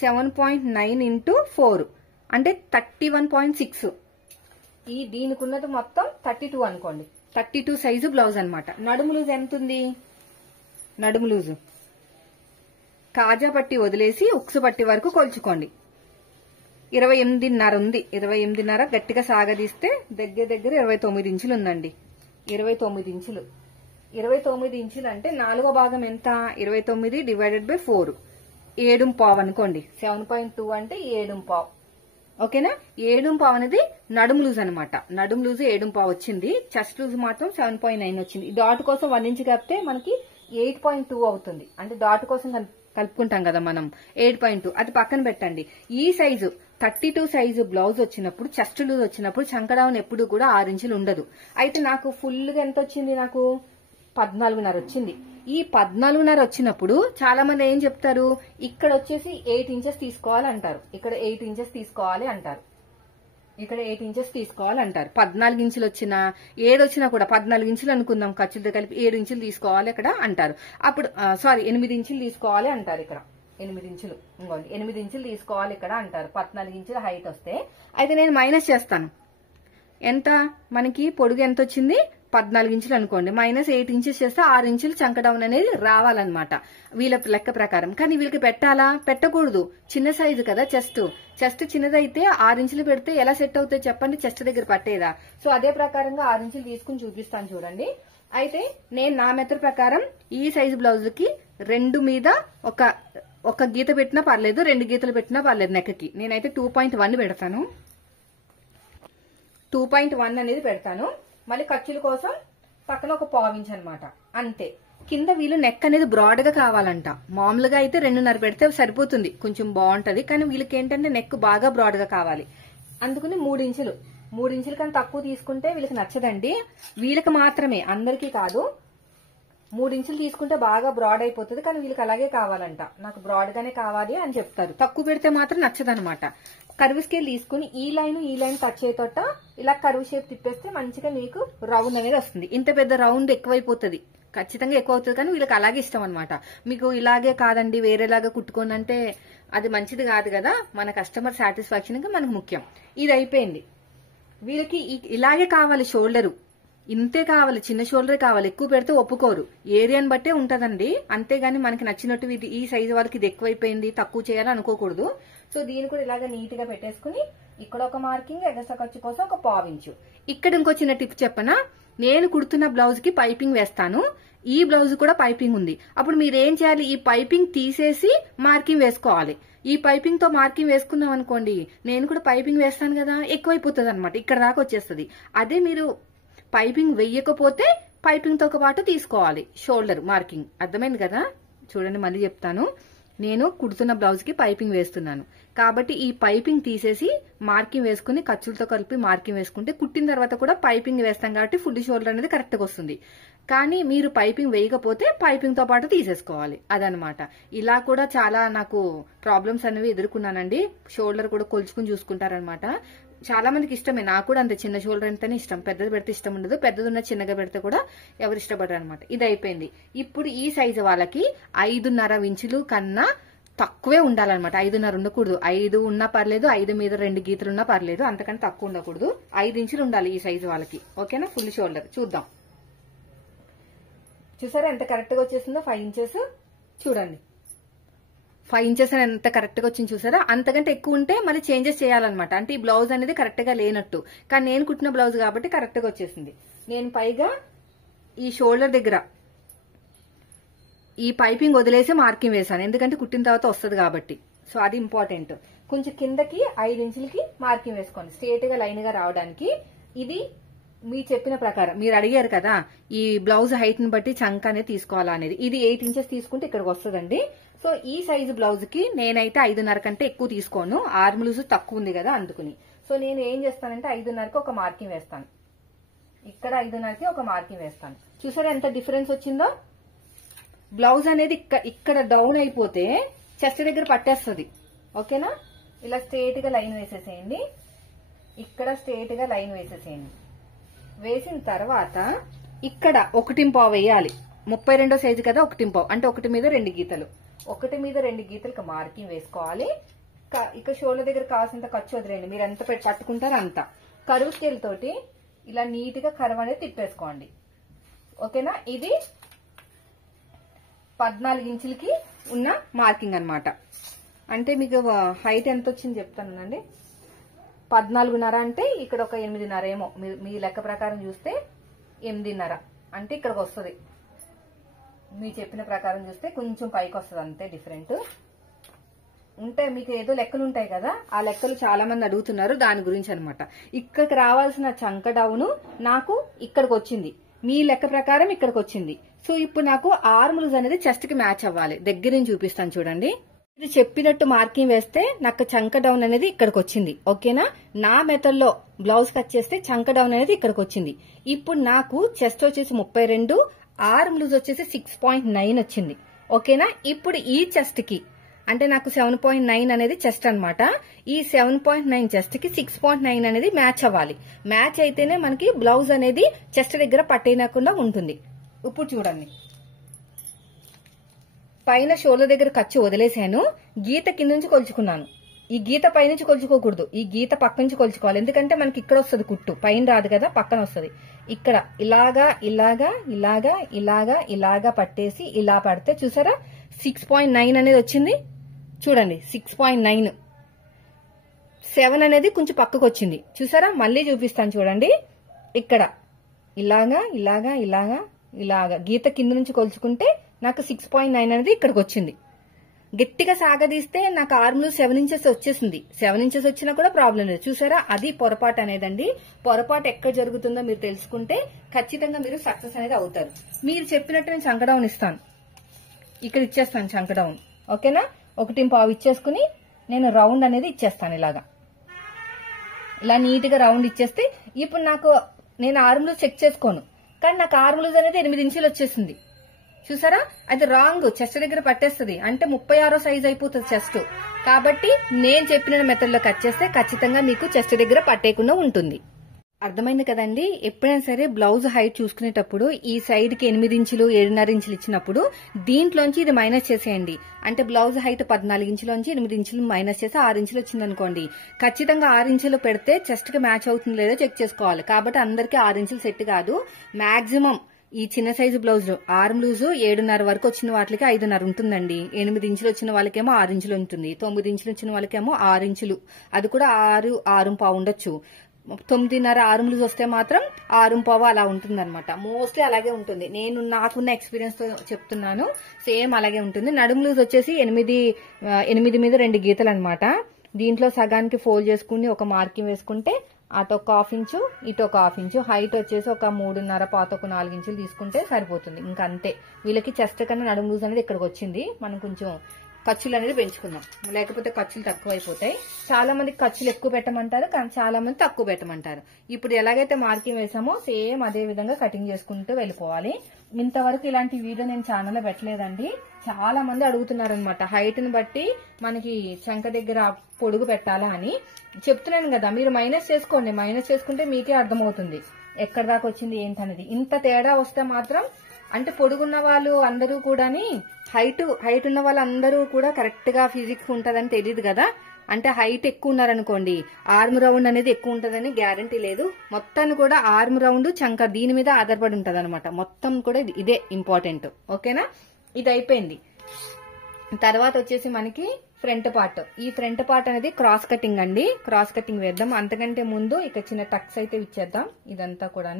7.9 ఇంటూ 4 అంటే 31.6. ఈ దీనికి ఉన్నది మొత్తం 32 అనుకోండి. 32 సైజు బ్లౌజ్ అనమాట. నడుము లూజ్ ఎంత ఉంది, నడుము లూజు కాజా పట్టి వదిలేసి ఉక్సు పట్టి వరకు కొలుచుకోండి. 28.5 ఉంది. 28.5 గట్టిగా సాగదీస్తే దగ్గర దగ్గర 29 ఇంచులు ఉందండి. 29 ఇంచులు. 29 ఇంచులు అంటే 4వ భాగం ఎంత 29 డివైడెడ్ బై 4 7.5 అనుకోండి. 7.2 అంటే 7.5. ఓకేనా. 7.5 అనేది నడుము లూజ్ అనమాట. నడుము లూజ్ 7.5 వచ్చింది. చెస్ట్ లూజ్ మాత్రం 7.9 వచ్చింది. డాట్ కోసం 1 ఇంచ్ కలిపితే మనకి 8.2 అవుతుంది. అంటే డాట్ కోసం కలుపుకుంటాం కదా మనం 8.2. అది పక్కన పెట్టండి. ఈ సైజు 32 సైజు బ్లౌజ్ వచ్చినప్పుడు చెస్ట్ లూజ్ వచ్చినప్పుడు చంకడౌన్ ఎప్పుడు కూడా 6 ఇంచులు ఉండదు. అయితే నాకు ఫుల్ గా ఎంత వచ్చింది, నాకు 14.5 వచ్చింది. ఈ 14.5 వచ్చినప్పుడు చాలా మంది ఏం చెప్తారు, ఇక్కడ వచ్చేసి 8 ఇంచెస్ తీసుకోవాలి అంటారు. ఇక్కడ 8 ఇంచెస్ తీసుకోవాలి అంటారు. ఇక్కడ 8 ఇంచెస్ తీసుకోవాలి అంటారు. 14 ఇంచులు వచ్చినా 7 వచ్చినా కూడా 14 ఇంచులు అనుకుందాం. ఖర్చులతో కలిపి 7 ఇంచులు తీసుకోవాలి ఇక్కడ అంటారు. అప్పుడు 8 ఇంచులు తీసుకోవాలి అంటారు. ఇక్కడ 8 ఇంచులు ఇంకోండి 8 ఇంచులు తీసుకోవాలి ఇక్కడ అంటారు. 14 ఇంచుల హైట్ వస్తే అయితే నేను మైనస్ చేస్తాను. ఎంత మనకి పొడుగు ఎంత వచ్చింది 14 ఇంచులు అనుకోండి. మైనస్ 8 ఇంచెస్ చేస్తే 6 ఇంచులు చంకడౌన్ అనేది రావాలన్నమాట వీళ్ళ లెక్క ప్రకారం. కానీ వీళ్ళకి పెట్టాలా, పెట్టకూడదు. చిన్న సైజు కదా చెస్ట్ చిన్నదైతే 6 ఇంచులు పెడితే ఎలా సెట్ అవుతాయి చెప్పండి, చెస్ట్ దగ్గర పట్టేదా. సో అదే ప్రకారంగా 6 ఇంచులు తీసుకుని చూపిస్తాను చూడండి. అయితే నేను నా మెథడ్ ప్రకారం ఈ సైజు బ్లౌజ్ కి 2 మీద ఒక గీత పెట్టినా పర్లేదు, 2 గీతలు పెట్టినా పర్లేదు. నెక్కి నేనైతే 2.1 పెడతాను. 2.1 అనేది పెడతాను. మళ్ళీ ఖర్చుల కోసం పక్కన ఒక 1/4 ఇంచ్ అనమాట అంతే. కింద వీళ్ళు నెక్ అనేది బ్రాడ్ గా కావాలంట. మామూలుగా అయితే 2.5 పెడితే సరిపోతుంది, కొంచెం బాగుంటది. కానీ వీళ్ళకి ఏంటంటే నెక్ బాగా బ్రాడ్ గా కావాలి. అందుకని 3 ఇంచులు 3 ఇంచుల కన్నా తక్కువ తీసుకుంటే వీళ్ళకి నచ్చదండి. వీళ్ళకి మాత్రమే, అందరికీ కాదు. 3 ఇంచులు తీసుకుంటే బాగా బ్రాడ్ అయిపోతుంది. కానీ వీళ్ళకి అలాగే కావాలంట. నాకు బ్రాడ్ గానే కావాలి అని చెప్తారు. తక్కువ పెడితే మాత్రం నచ్చదనమాట. కర్వ్ స్కేల్ తీసుకుని ఈ లైన్ టచ్ అయ్యేతోట ఇలా కర్వ్ షేప్ తిప్పేస్తే మంచిగా మీకు రౌండ్ అనేది వస్తుంది. ఇంత పెద్ద రౌండ్ ఎక్కువైపోతుంది, ఖచ్చితంగా ఎక్కువ అవుతుంది. కానీ వీళ్ళకి అలాగే ఇష్టం అనమాట. మీకు ఇలాగే కాదండి వేరేలాగా కుట్టుకోండి అంటే అది మంచిది కాదు కదా. మన కస్టమర్ సాటిస్ఫాక్షన్ మనకు ముఖ్యం. ఇది అయిపోయింది. వీళ్ళకి ఇలాగే కావాలి, షోల్డరు ఇంతే కావాలి, చిన్న షోల్డరే కావాలి. ఎక్కువ పెడితే ఒప్పుకోరు. ఏరియాని బట్టే ఉంటదండి. అంతేగాని మనకి నచ్చినట్టు ఈ సైజు వాళ్ళకి ఇది ఎక్కువైపోయింది తక్కువ చేయాలని అనుకోకూడదు. సో దీన్ని కూడా ఇలాగ నీట్ గా పెట్టేసుకుని ఇక్కడ ఒక మార్కింగ్, ఎగస ఖర్చు కోసం ఒక 1/4 ఇంచు. ఇక్కడ ఇంకో చిన్న టిప్ చెప్పనా. నేను కుడుతున్న బ్లౌజ్ కి పైపింగ్ వేస్తాను. ఈ బ్లౌజ్ కూడా పైపింగ్ ఉంది. అప్పుడు మీరు ఏం చేయాలి, ఈ పైపింగ్ తీసేసి మార్కింగ్ వేసుకోవాలి. ఈ పైపింగ్ తో మార్కింగ్ వేసుకున్నాం అనుకోండి, నేను కూడా పైపింగ్ వేస్తాను కదా, ఎక్కువైపోతుంది అనమాట. ఇక్కడ దాకా వచ్చేస్తుంది. అదే మీరు పైపింగ్ వెయ్యకపోతే పైపింగ్ తో పాటు తీసుకోవాలి షోల్డర్ మార్కింగ్. అర్థమైంది కదా. చూడండి మళ్ళీ చెప్తాను. నేను కుడుతున్న బ్లౌజ్ కి పైపింగ్ వేస్తున్నాను కాబట్టి ఈ పైపింగ్ తీసేసి మార్కింగ్ వేసుకుని ఖర్చులతో కలిపి మార్కింగ్ వేసుకుంటే కుట్టిన తర్వాత కూడా పైపింగ్ వేస్తాం కాబట్టి ఫుల్ షోల్డర్ అనేది కరెక్ట్ గా వస్తుంది. కానీ మీరు పైపింగ్ వేయకపోతే పైపింగ్ తో పాటు తీసేసుకోవాలి. అదనమాట. ఇలా కూడా చాలా నాకు ప్రాబ్లమ్స్ అనేవి ఎదుర్కొన్నానండి. షోల్డర్ కూడా కొలుచుకుని చూసుకుంటారనమాట. చాలా మందికి ఇష్టమే, నాకు కూడా అంతే. చిన్న షోల్డర్ అంటేనే ఇష్టం, పెద్దది పెడితే ఇష్టం ఉండదు. పెద్దది ఉన్న చిన్నగా పెడితే కూడా ఎవరు ఇష్టపడరు అనమాట. ఇది అయిపోయింది. ఇప్పుడు ఈ సైజు వాళ్ళకి 5.5 ఇంచులు కన్నా తక్కువే ఉండాలన్నమాట. 5.5 ఉండకూడదు. 5 ఉన్నా పర్లేదు, 5 మీద 2 గీతలు ఉన్నా పర్లేదు, అంతకంటే తక్కువ ఉండకూడదు. 5 ఇంచులు ఉండాలి ఈ సైజు వాళ్ళకి. ఓకేనా. ఫుల్ షోల్డర్ చూద్దాం. చూసారా ఎంత కరెక్ట్ గా వచ్చేసిందో 5 ఇంచెస్. చూడండి 5 ఇంచెస్ అని ఎంత కరెక్ట్ గా వచ్చింది చూసారా, అంతకంటే ఎక్కువ ఉంటే మళ్ళీ చేంజెస్ చేయాలన్నమాట. అంటే ఈ బ్లౌజ్ అనేది కరెక్ట్ గా లేనట్టు, కానీ నేను కుట్టిన బ్లౌజ్ కాబట్టి కరెక్ట్ గా వచ్చేసింది. నేను పైగా ఈ షోల్డర్ దగ్గర ఈ పైపింగ్ వదిలేసి మార్కింగ్ వేసాను, ఎందుకంటే కుట్టిన తర్వాత వస్తుంది కాబట్టి. సో అది ఇంపార్టెంట్. కొంచెం కిందకి 5 ఇంచులకి మార్కింగ్ వేసుకోండి, స్ట్రేట్ గా లైన్ గా రావడానికి. ఇది మీ చెప్పిన ప్రకారం మీరు అడిగారు కదా ఈ బ్లౌజ్ హైట్ ని బట్టి చంక అనేది తీసుకోవాలా అనేది. ఇది 8 ఇంచెస్ తీసుకుంటే ఇక్కడికి వస్తుందండి. సో ఈ సైజు బ్లౌజ్ కి నేనైతే 5.5 కంటే ఎక్కువ తీసుకోను, ఆర్మ్ లూజ్ తక్కువ ఉంది కదా అందుకుని. సో నేను ఏం చేస్తానంటే 5.5కి ఒక మార్కింగ్ వేస్తాను, ఇక్కడ 5.5కి ఒక మార్కింగ్ వేస్తాను. చూసారా ఎంత డిఫరెన్స్ వచ్చిందో. బ్లౌజ్ అనేది ఇక్కడ డౌన్ అయిపోతే చెస్ట్ దగ్గర పట్టేస్తుంది. ఓకేనా, ఇలా స్ట్రేట్ గా లైన్ వేసేసేయండి, ఇక్కడ స్ట్రేట్ గా లైన్ వేసేసేయండి. వేసిన తర్వాత ఇక్కడ 1.5 వేయాలి. 32 సైజు కదా, 1.5 అంటే 1 మీద 2 గీతలు, 1 మీద 2 గీతలకు మార్కింగ్ వేసుకోవాలి. ఇక్కడ షోల్డర్ దగ్గర కావాల్సినంత ఖర్చు వదిలేండి, మీరు ఎంత పట్టుకుంటారో అంత. కరువు స్కేల్ తోటి ఇలా నీట్ గా కర్వ్ అనేది తిప్పేసుకోండి. ఓకేనా, ఇది 14 ఇంచులకి ఉన్న మార్కింగ్ అన్నమాట. అంటే మీకు హైట్ ఎంత వచ్చింది చెప్తానండి. 14.5 అంటే ఇక్కడ ఒక 8.5 ఏమో, మీ లెక్క ప్రకారం చూస్తే 8.5 అంటే ఇక్కడికి వస్తుంది. మీ చెప్పిన ప్రకారం చూస్తే కొంచెం పైకి వస్తుంది, అంతే డిఫరెంట్ ఉంటే. మీకు ఏదో లెక్కలు ఉంటాయి కదా, ఆ లెక్కలు చాలా మంది అడుగుతున్నారు, దాని గురించి అనమాట. ఇక్కడికి రావాల్సిన చంక డౌను నాకు ఇక్కడికి వచ్చింది, మీ లెక్క ప్రకారం ఇక్కడికి వచ్చింది. సో ఇప్పుడు నాకు ఆర్మ్ లూజ్ అనేది చెస్ట్ కి మ్యాచ్ అవ్వాలి. దగ్గర నుంచి చూపిస్తాను చూడండి. ఇది చెప్పినట్టు మార్కింగ్ వేస్తే నాకు చంక డౌన్ అనేది ఇక్కడికి వచ్చింది. ఓకేనా, నా మెథడ్ లో బ్లౌజ్ కట్ చేస్తే చంక డౌన్ అనేది ఇక్కడికి వచ్చింది. ఇప్పుడు నాకు చెస్ట్ వచ్చేసి 32, ఆర్మ్ లూజ్ వచ్చేసి 6.9 వచ్చింది. ఓకేనా, ఇప్పుడు ఈ చెస్ట్ కి అంటే నాకు 7.9 అనేది చెస్ట్ అన్నమాట. ఈ 7.9 చెస్ట్ కి 6.9 అనేది మ్యాచ్ అవ్వాలి. మ్యాచ్ అయితేనే మనకి బ్లౌజ్ అనేది చెస్ట్ దగ్గర పట్టేయకుండా ఉంటుంది. ఇప్పుడు చూడండి, పైన షోల్డర్ దగ్గర ఖర్చు వదిలేసాను, గీత కింద నుంచి కొలుచుకున్నాను. ఈ గీత పై నుంచి కొలుచుకోకూడదు, ఈ గీత పక్క నుంచి కొలుచుకోవాలి. ఎందుకంటే మనకి ఇక్కడ వస్తుంది కుట్టు, పైన రాదు కదా, పక్కన వస్తుంది. ఇక్కడ ఇలాగా ఇలాగా ఇలాగా ఇలాగా ఇలాగా పట్టేసి ఇలా పడితే చూసారా 6.9 అనేది వచ్చింది. చూడండి 6.9, 7 అనేది కొంచెం పక్కకు వచ్చింది. చూసారా, మళ్ళీ చూపిస్తాను చూడండి. ఇక్కడ ఇలాగా ఇలాగా ఇలాగా ఇలాగా గీత కింద నుంచి కొలుచుకుంటే నాకు 6.9 అనేది ఇక్కడికి వచ్చింది. గట్టిగా సాగదీస్తే నాకు ఆర్మ్ లూజ్ 7 ఇంచెస్ వచ్చేసింది. 7 ఇంచెస్ వచ్చినా కూడా ప్రాబ్లం లేదు. చూసారా, అది పొరపాటు అనేదండి. పొరపాటు ఎక్కడ జరుగుతుందో మీరు తెలుసుకుంటే ఖచ్చితంగా మీరు సక్సెస్ అనేది అవుతారు. మీరు చెప్పినట్టు నేను చంక డౌన్ ఇస్తాను, ఇక్కడ ఇచ్చేస్తాను చంక డౌన్. ఓకేనా, 1.5 ఇచ్చేసుకుని నేను రౌండ్ అనేది ఇచ్చేస్తాను. ఇలాగా ఇలా నీట్ గా రౌండ్ ఇచ్చేస్తే ఇప్పుడు నాకు నేను ఆర్మ్ లూజ్ చెక్ చేసుకోను, కానీ నాకు ఆర్మ్ లూజ్ అనేది 8 ఇంచులు వచ్చేసింది. చూసారా, అది రాంగ్, చెస్ట్ దగ్గర పట్టేస్తుంది. అంటే 36 సైజ్ అయిపోతుంది చెస్ట్. కాబట్టి నేను చెప్పిన మెథడ్ లో కట్ చేస్తే ఖచ్చితంగా మీకు చెస్ట్ దగ్గర పట్టేయకుండా ఉంటుంది. అర్థమైంది కదండి. ఎప్పుడైనా సరే బ్లౌజ్ హైట్ చూసుకునేటప్పుడు ఈ సైడ్ కి 8 ఇంచులు 7.5 ఇంచులు ఇచ్చినప్పుడు దీంట్లోంచి ఇది మైనస్ చేసేయండి. అంటే బ్లౌజ్ హైట్ 14 ఇంచులోంచి 8 ఇంచులు మైనస్ చేసి 6 ఇంచులు వచ్చింది అనుకోండి. ఖచ్చితంగా 6 ఇంచులు పెడితే చెస్ట్ కి మ్యాచ్ అవుతుంది లేదో చెక్ చేసుకోవాలి. కాబట్టి అందరికి 6 ఇంచులు సెట్ కాదు. మాక్సిమం ఈ చిన్న సైజు బ్లౌజ్ ఆర్మ్ లూజ్ 7.5 వరకు వచ్చిన వాటికి 5.5 ఉంటుందండి. 8 ఇంచులు వచ్చిన వాళ్ళకేమో 6 ఇంచులు ఉంటుంది. 9 ఇంచులు వచ్చిన వాళ్ళకేమో 6 ఇంచులు, అది కూడా 6.5 ఉండొచ్చు. 9.5 ఆర్మ్ లూజ్ వస్తే మాత్రం 6.5 అలా ఉంటుంది అనమాట. మోస్ట్లీ అలాగే ఉంటుంది. నేను నాకున్న ఎక్స్పీరియన్స్ తో చెప్తున్నాను, సేమ్ అలాగే ఉంటుంది. నడుము లూజ్ వచ్చేసి 8 మీద 2 గీతలు అనమాట. దీంట్లో సగానికి ఫోల్డ్ చేసుకుని ఒక మార్కింగ్ వేసుకుంటే అటు ఒక 1/2 ఇంచు ఇటు ఒక 1/2 ఇంచు, హైట్ వచ్చేసి ఒక 3.5 పాత ఒక 4 ఇంచులు తీసుకుంటే సరిపోతుంది. ఇంకా అంతే. వీళ్ళకి చెస్ట్ కన్నా నడుము లూజ్ అనేది ఇక్కడికి వచ్చింది. మనం కొంచెం ఖర్చులు అనేది పెంచుకుందాం, లేకపోతే ఖర్చులు తక్కువ అయిపోతాయి. చాలా మందికి ఖర్చులు ఎక్కువ పెట్టమంటారు, కానీ చాలా మంది తక్కువ పెట్టమంటారు. ఇప్పుడు ఎలాగైతే మార్కింగ్ వేసామో సేమ్ అదే విధంగా కటింగ్ చేసుకుంటూ వెళ్ళిపోవాలి. ఇంతవరకు ఇలాంటి వీడియో నేను ఛానల్లో పెట్టలేదండి. చాలా మంది అడుగుతున్నారు అనమాట, హైట్ ని బట్టి మనకి చంక దగ్గర పొడుగు పెట్టాలా అని. చెప్తున్నాను కదా, మీరు మైనస్ చేసుకోండి. మైనస్ చేసుకుంటే మీకే అర్థమవుతుంది ఎక్కడ దాకా వచ్చింది ఏంటనేది. ఇంత తేడా వస్తే మాత్రం అంటే పొడుగున్న వాళ్ళు అందరూ కూడా హైట్ ఉన్న వాళ్ళందరూ కూడా కరెక్ట్ గా ఫిజిక్స్ ఉంటదని తెలియదు కదా. అంటే హైట్ ఎక్కువ ఉన్నారనుకోండి ఆర్మ్ రౌండ్ అనేది ఎక్కువ ఉంటదని గ్యారంటీ లేదు. మొత్తాన్ని కూడా ఆర్మ్ రౌండ్ చంక దీని మీద ఆధారపడి ఉంటది అనమాట. మొత్తం కూడా ఇదే ఇంపార్టెంట్. ఓకేనా, ఇది అయిపోయింది. తర్వాత వచ్చేసి మనకి ఫ్రంట్ పార్ట్. ఈ ఫ్రంట్ పార్ట్ అనేది క్రాస్ కటింగ్ అండి. క్రాస్ కటింగ్ వేద్దాం. అంతకంటే ముందు ఇక చిన్న టక్స్ అయితే ఇచ్చేద్దాం. ఇదంతా కూడా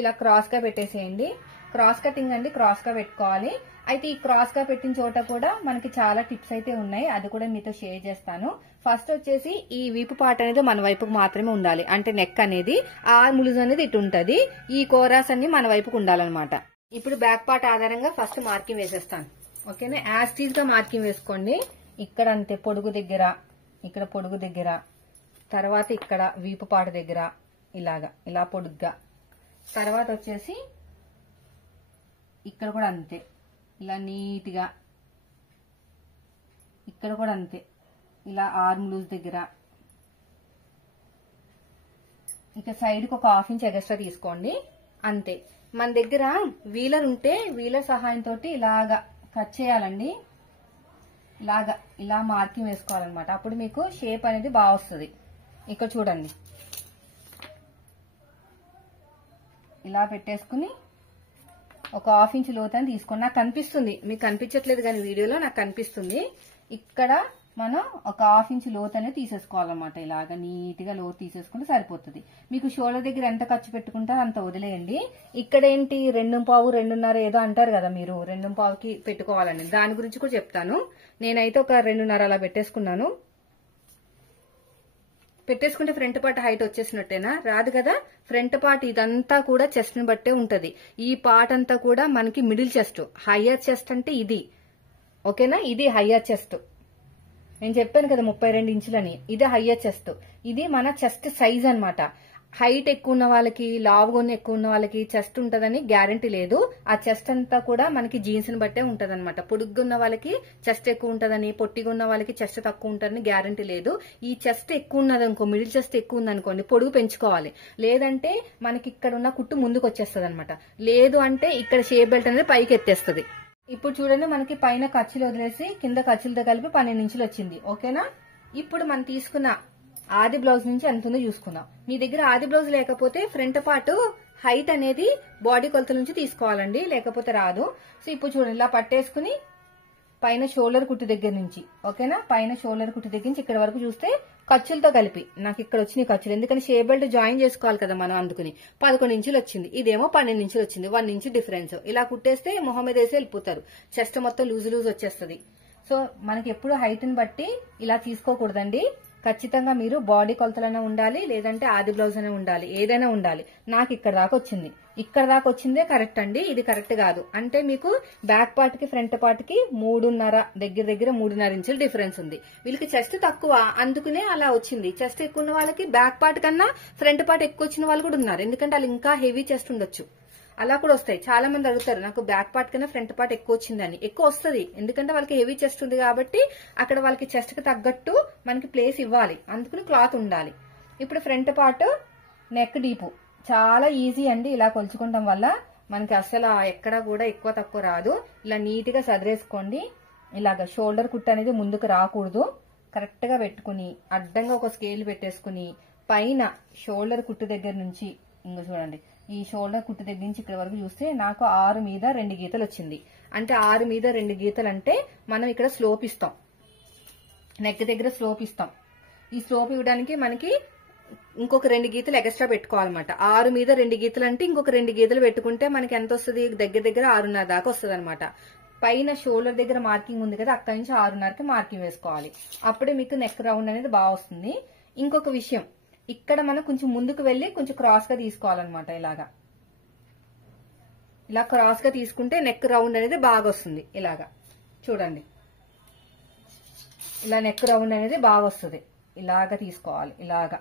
ఇలా క్రాస్ గా పెట్టేసేయండి. క్రాస్ కటింగ్ అండి, క్రాస్ గా పెట్టుకోవాలి. అయితే ఈ క్రాస్ గా పెట్టిన చోట కూడా మనకి చాలా టిప్స్ అయితే ఉన్నాయి, అది కూడా మీతో షేర్ చేస్తాను. ఫస్ట్ వచ్చేసి ఈ వీపు పార్ట్ అనేది మన వైపుకు మాత్రమే ఉండాలి. అంటే నెక్ అనేది, ఆర్మ్ లూజ్ అనేది ఇటు ఉంటది. ఈ కోరాస్ అన్ని మన వైపుకు ఉండాలన్నమాట. ఇప్పుడు బ్యాక్ పార్ట్ ఆధారంగా ఫస్ట్ మార్కింగ్ వేసేస్తాను. ఓకేనా? యాజ్ టీజ్ గా మార్కింగ్ వేసుకోండి. ఇక్కడ అంతే పొడుగు దగ్గర, ఇక్కడ పొడుగు దగ్గర, తర్వాత ఇక్కడ వీపు పార్ట్ దగ్గర ఇలాగా, ఇలా పొడుగ్గా. తర్వాత వచ్చేసి ఇక్కడ కూడా అంతే, ఇలా నీట్ గా. ఇక్కడ కూడా అంతే, ఇలా ఆర్మ్ లూజ్ దగ్గర. ఇక సైడ్ కి ఒక 1/2 ఇంచ్ ఎక్స్ట్రా తీసుకోండి. అంతే. మన దగ్గర వీలర్ ఉంటే వీలర్ సహాయంతో ఇలాగా కట్ చేయాలండి. ఇలాగా ఇలా మార్కింగ్ వేసుకోవాలన్నమాట. అప్పుడు మీకు షేప్ అనేది బాగా వస్తుంది. ఇక్కడ చూడండి, ఇలా పెట్టేసుకుని ఒక 1/2 ఇంచ్ లోతని తీసుకోండి. నాకు కనిపిస్తుంది, మీకు కనిపించట్లేదు కానీ వీడియోలో నాకు కనిపిస్తుంది. ఇక్కడ మనం ఒక 1/2 ఇంచ్ లోత్ అనేది తీసేసుకోవాలన్నమాట. ఇలాగా నీట్ గా లోతు తీసేసుకుంటే సరిపోతుంది. మీకు షోల్డర్ దగ్గర ఎంత ఖర్చు పెట్టుకుంటారో అంత వదిలేయండి. ఇక్కడ ఏంటి 2.5, 2.5 ఏదో అంటారు కదా మీరు, 2.5కి పెట్టుకోవాలండి. దాని గురించి కూడా చెప్తాను. నేనైతే ఒక 2.5 అలా పెట్టేసుకున్నాను. పెట్టేసుకుంటే ఫ్రంట్ పార్ట్ హైట్ వచ్చేసినట్టేనా? రాదు కదా. ఫ్రంట్ పార్ట్ ఇదంతా కూడా చెస్ట్ ని బట్టే ఉంటది. ఈ పార్ట్ అంతా కూడా మనకి మిడిల్ చెస్ట్. హయ్యర్ చెస్ట్ అంటే ఇది. ఓకేనా? ఇది హయ్యర్ చెస్ట్. నేను చెప్పాను కదా 32 ఇంచులని. ఇది హయ్యర్ చెస్ట్. ఇది మన చెస్ట్ సైజ్ అన్నమాట. హైట్ ఎక్కువ ఉన్న వాళ్ళకి, లావుగా ఎక్కువ ఉన్న వాళ్ళకి చెస్ట్ ఉంటదని గ్యారంటీ లేదు. ఆ చెస్ట్ అంతా కూడా మనకి జీన్స్ ని బట్టే ఉంటది అనమాట. పొడుగ్గా ఉన్న వాళ్ళకి చెస్ట్ ఎక్కువ ఉంటదని, పొట్టిగా ఉన్న వాళ్ళకి చెస్ట్ తక్కువ ఉంటదని గ్యారంటీ లేదు. ఈ చెస్ట్ ఎక్కువ ఉన్నది అనుకో, మిడిల్ చెస్ట్ ఎక్కువ ఉంది అనుకోండి, పొడుగు పెంచుకోవాలి. లేదంటే మనకి ఇక్కడ ఉన్న కుట్టు ముందుకు వచ్చేస్తుంది అనమాట. లేదు అంటే ఇక్కడ షేప్ బెల్ట్ అనేది పైకి ఎత్తేస్తుంది. ఇప్పుడు చూడండి, మనకి పైన ఖర్చులు వదిలేసి కింద ఖర్చులతో కలిపి 12 ఇంచులు వచ్చింది. ఓకేనా? ఇప్పుడు మనం తీసుకున్న ఆది బ్లౌజ్ నుంచి ఎంత ఉందో చూసుకుందాం. మీ దగ్గర ఆది బ్లౌజ్ లేకపోతే ఫ్రంట్ పార్ట్ హైట్ అనేది బాడీ కొలత నుంచి తీసుకోవాలండి, లేకపోతే రాదు. సో ఇప్పుడు చూడండి, ఇలా పట్టేసుకుని పైన షోల్డర్ కుట్టు దగ్గర నుంచి, ఓకేనా, పైన షోల్డర్ కుట్టు దగ్గర నుంచి ఇక్కడ వరకు చూస్తే ఖర్చులతో కలిపి నాకు ఇక్కడ వచ్చినాయి ఖర్చులు. ఎందుకంటే షేప్ బెల్ట్ జాయిన్ చేసుకోవాలి కదా మనం, అందుకుని 11 ఇంచులు వచ్చింది. ఇదేమో 12 ఇంచులు వచ్చింది. 1 ఇంచు డిఫరెన్స్. ఇలా కుట్టేస్తే మొహం మీద వేసి వెళ్ళిపోతారు. చెస్ట్ మొత్తం లూజ్ వచ్చేస్తుంది. సో మనకి ఎప్పుడు హైట్ ని బట్టి ఇలా తీసుకోకూడదండి. ఖచ్చితంగా మీరు బాడీ కొలతలైనా ఉండాలి, లేదంటే ఆది బ్లౌజ్ అనే ఉండాలి, ఏదైనా ఉండాలి. నాకు ఇక్కడ దాకా వచ్చింది. ఇక్కడ దాకా వచ్చిందే కరెక్ట్ అండి, ఇది కరెక్ట్ కాదు అంటే మీకు బ్యాక్ పార్ట్ కి ఫ్రంట్ పార్ట్ కి 3.5 దగ్గర 3.5 ఇంచులు డిఫరెన్స్ ఉంది. వీళ్ళకి చెస్ట్ తక్కువ, అందుకునే అలా వచ్చింది. చెస్ట్ ఎక్కువ ఉన్న వాళ్ళకి బ్యాక్ పార్ట్ కన్నా ఫ్రంట్ పార్ట్ ఎక్కువ వచ్చిన వాళ్ళు కూడా ఉన్నారు. ఎందుకంటే వాళ్ళు ఇంకా హెవీ చెస్ట్ ఉండొచ్చు. అలా కూడా వస్తాయి. చాలా మంది అడుగుతారు, నాకు బ్యాక్ పార్ట్ కన్నా ఫ్రంట్ పార్ట్ ఎక్కువ వచ్చిందని. ఎక్కువ వస్తుంది, ఎందుకంటే వాళ్ళకి హెవీ చెస్ట్ ఉంది కాబట్టి అక్కడ వాళ్ళకి చెస్ట్ కి తగ్గట్టు మనకి ప్లేస్ ఇవ్వాలి, అందుకని క్లాత్ ఉండాలి. ఇప్పుడు ఫ్రంట్ పార్ట్ నెక్ డీపు చాలా ఈజీ అండి. ఇలా కొలుచుకోవడం వల్ల మనకి అసలు ఎక్కడ కూడా ఎక్కువ తక్కువ రాదు. ఇలా నీట్ గా సదిరేసుకోండి. ఇలాగ షోల్డర్ కుట్ అనేది ముందుకు రాకూడదు. కరెక్ట్ గా పెట్టుకుని అడ్డంగా ఒక స్కేల్ పెట్టేసుకుని పైన షోల్డర్ కుట్టు దగ్గర నుంచి ఇంకో చూడండి, ఈ షోల్డర్ కుట్టు దగ్గర నుంచి ఇక్కడ వరకు చూస్తే నాకు 6 మీద 2 గీతలు వచ్చింది. అంటే 6 మీద 2 గీతలు అంటే మనం ఇక్కడ స్లోప్ ఇస్తాం, నెక్ దగ్గర స్లోప్ ఇస్తాం. ఈ స్లోప్ ఇవ్వడానికి మనకి ఇంకొక 2 గీతలు ఎక్స్ట్రా పెట్టుకోవాలన్నమాట. 6 మీద 2 గీతలు అంటే ఇంకొక 2 గీతలు పెట్టుకుంటే మనకి ఎంత వస్తుంది? దగ్గర 6.5 దాకా వస్తుంది అనమాట. పైన షోల్డర్ దగ్గర మార్కింగ్ ఉంది కదా, అక్కడి నుంచి 6.5కి మార్కింగ్ వేసుకోవాలి. అప్పుడే మీకు నెక్ రౌండ్ అనేది బాగా వస్తుంది. ఇంకొక విషయం, ఇక్కడ మనం కొంచెం ముందుకు వెళ్లి కొంచెం క్రాస్ గా తీసుకోవాలన్నమాట. ఇలా క్రాస్ గా తీసుకుంటే నెక్ రౌండ్ అనేది బాగా వస్తుంది. ఇలాగా చూడండి, ఇలా నెక్ రౌండ్ అనేది బాగా వస్తుంది. ఇలాగా తీసుకోవాలి, ఇలాగా.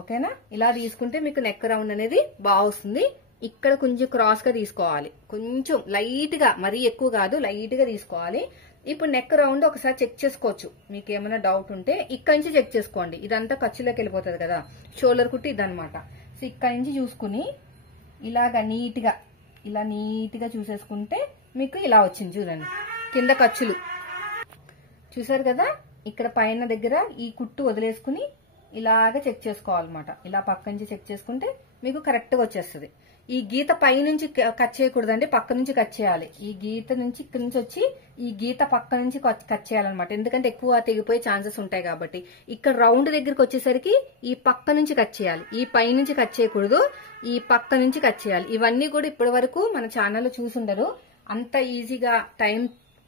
ఓకేనా? ఇలా తీసుకుంటే మీకు నెక్ రౌండ్ అనేది బాగా వస్తుంది. ఇక్కడ కొంచెం క్రాస్ గా తీసుకోవాలి, కొంచెం లైట్ గా, మరీ ఎక్కువ కాదు, లైట్ గా తీసుకోవాలి. ఇప్పుడు నెక్ రౌండ్ ఒకసారి చెక్ చేసుకోవచ్చు. మీకు ఏమైనా డౌట్ ఉంటే ఇక్కడి నుంచి చెక్ చేసుకోండి. ఇదంతా ఖర్చులోకి వెళ్ళిపోతుంది కదా, షోల్డర్ కుట్టి ఇదనమాట. సో ఇక్కడి నుంచి చూసుకుని ఇలాగా నీట్ గా, ఇలా నీట్ గా చూసేసుకుంటే మీకు ఇలా వచ్చింది. చూడండి, కింద ఖర్చులు చూసారు కదా. ఇక్కడ పైన దగ్గర ఈ కుట్టు వదిలేసుకుని ఇలాగ చెక్ చేసుకోవాలన్నమాట. ఇలా పక్క నుంచి చెక్ చేసుకుంటే మీకు కరెక్ట్ గా వచ్చేస్తుంది. ఈ గీత పై నుంచి కట్ చేయకూడదండి, పక్క నుంచి కట్ చేయాలి. ఈ గీత నుంచి ఇక్కడ నుంచి వచ్చి ఈ గీత పక్క నుంచి కట్ చేయాలన్నమాట. ఎందుకంటే ఎక్కువ తెగిపోయే ఛాన్సెస్ ఉంటాయి కాబట్టి. ఇక్కడ రౌండ్ దగ్గరికి వచ్చేసరికి ఈ పక్క నుంచి కట్ చేయాలి, ఈ పై నుంచి కట్ చేయకూడదు, ఈ పక్క నుంచి కట్ చేయాలి. ఇవన్నీ కూడా ఇప్పటి వరకు మన ఛానల్లో చూసుండరు. అంత ఈజీగా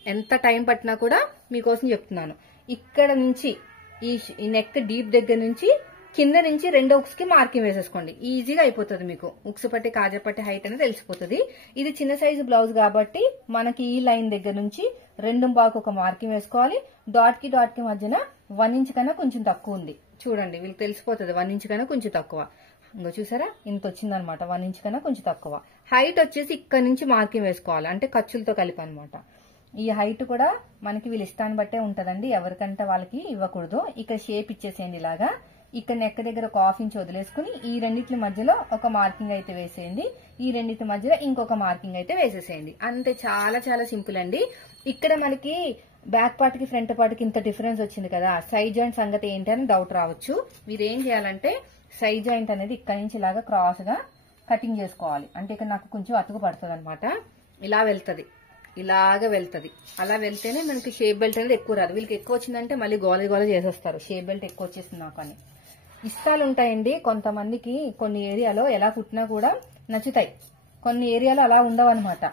ఎంత టైం పట్టినా కూడా మీకోసం చెప్తున్నాను. ఇక్కడ నుంచి ఈ నెక్ డీప్ దగ్గర నుంచి కింద నుంచి 2 ఉక్స్ కి మార్కింగ్ వేసేసుకోండి. ఈజీగా అయిపోతుంది మీకు. ఉక్స్ పట్టి కాజా పట్టి హైట్ అనేది తెలిసిపోతుంది. ఇది చిన్న సైజు బ్లౌజ్ కాబట్టి మనకి ఈ లైన్ దగ్గర నుంచి 2.25 ఒక మార్కింగ్ వేసుకోవాలి. డాట్ కి మధ్యన 1 ఇంచ్ కన్నా కొంచెం తక్కువ ఉంది. చూడండి వీళ్ళకి తెలిసిపోతుంది 1 ఇంచ్ కన్నా కొంచెం తక్కువ. ఇంకో చూసారా ఇంత వచ్చిందనమాట, 1 ఇంచ్ కన్నా కొంచెం తక్కువ. హైట్ వచ్చేసి ఇక్కడ నుంచి మార్కింగ్ వేసుకోవాలి, అంటే ఖర్చులతో కలిపి అనమాట. ఈ హైట్ కూడా మనకి వీళ్ళ ఇష్టాన్ని బట్టే ఉంటదండి, ఎవరికంటే వాళ్ళకి ఇవ్వకూడదు. ఇక్కడ షేప్ ఇచ్చేసేయండి ఇలాగా. ఇక్కడ నెక్ దగ్గర ఒక 1/2 ఇంచ్ వదిలేసుకుని ఈ రెండింటి మధ్యలో ఒక మార్కింగ్ అయితే వేసేయండి, ఈ రెండింటి మధ్యలో ఇంకొక మార్కింగ్ అయితే వేసేసేయండి. అంతే, చాలా చాలా సింపుల్ అండి. ఇక్కడ మనకి బ్యాక్ పార్ట్ కి ఫ్రంట్ పార్ట్ కి ఇంత డిఫరెన్స్ వచ్చింది కదా, సైడ్ జాయింట్ సంగతి ఏంటి అని డౌట్ రావచ్చు. మీరు ఏం చేయాలంటే సైడ్ జాయింట్ అనేది ఇక్కడ నుంచి ఇలాగా క్రాస్ గా కటింగ్ చేసుకోవాలి. అంటే ఇక్కడ నాకు కొంచెం అతుకు పడుతుంది అనమాట. ఇలా వెళ్తది, ఇలాగా వెళ్తది. అలా వెళ్తేనే మనకి షేప్ బెల్ట్ అనేది ఎక్కువ రాదు. వీళ్ళకి ఎక్కువ వచ్చిందంటే మళ్ళీ గోల చేసేస్తారు, షేప్ బెల్ట్ ఎక్కువ వచ్చేసింది నాకు అని. ఇష్టాలు ఉంటాయండి కొంతమందికి. కొన్ని ఏరియాలో ఎలా కుట్టినా కూడా నచ్చుతాయి, కొన్ని ఏరియాలో అలా ఉండవు అనమాట.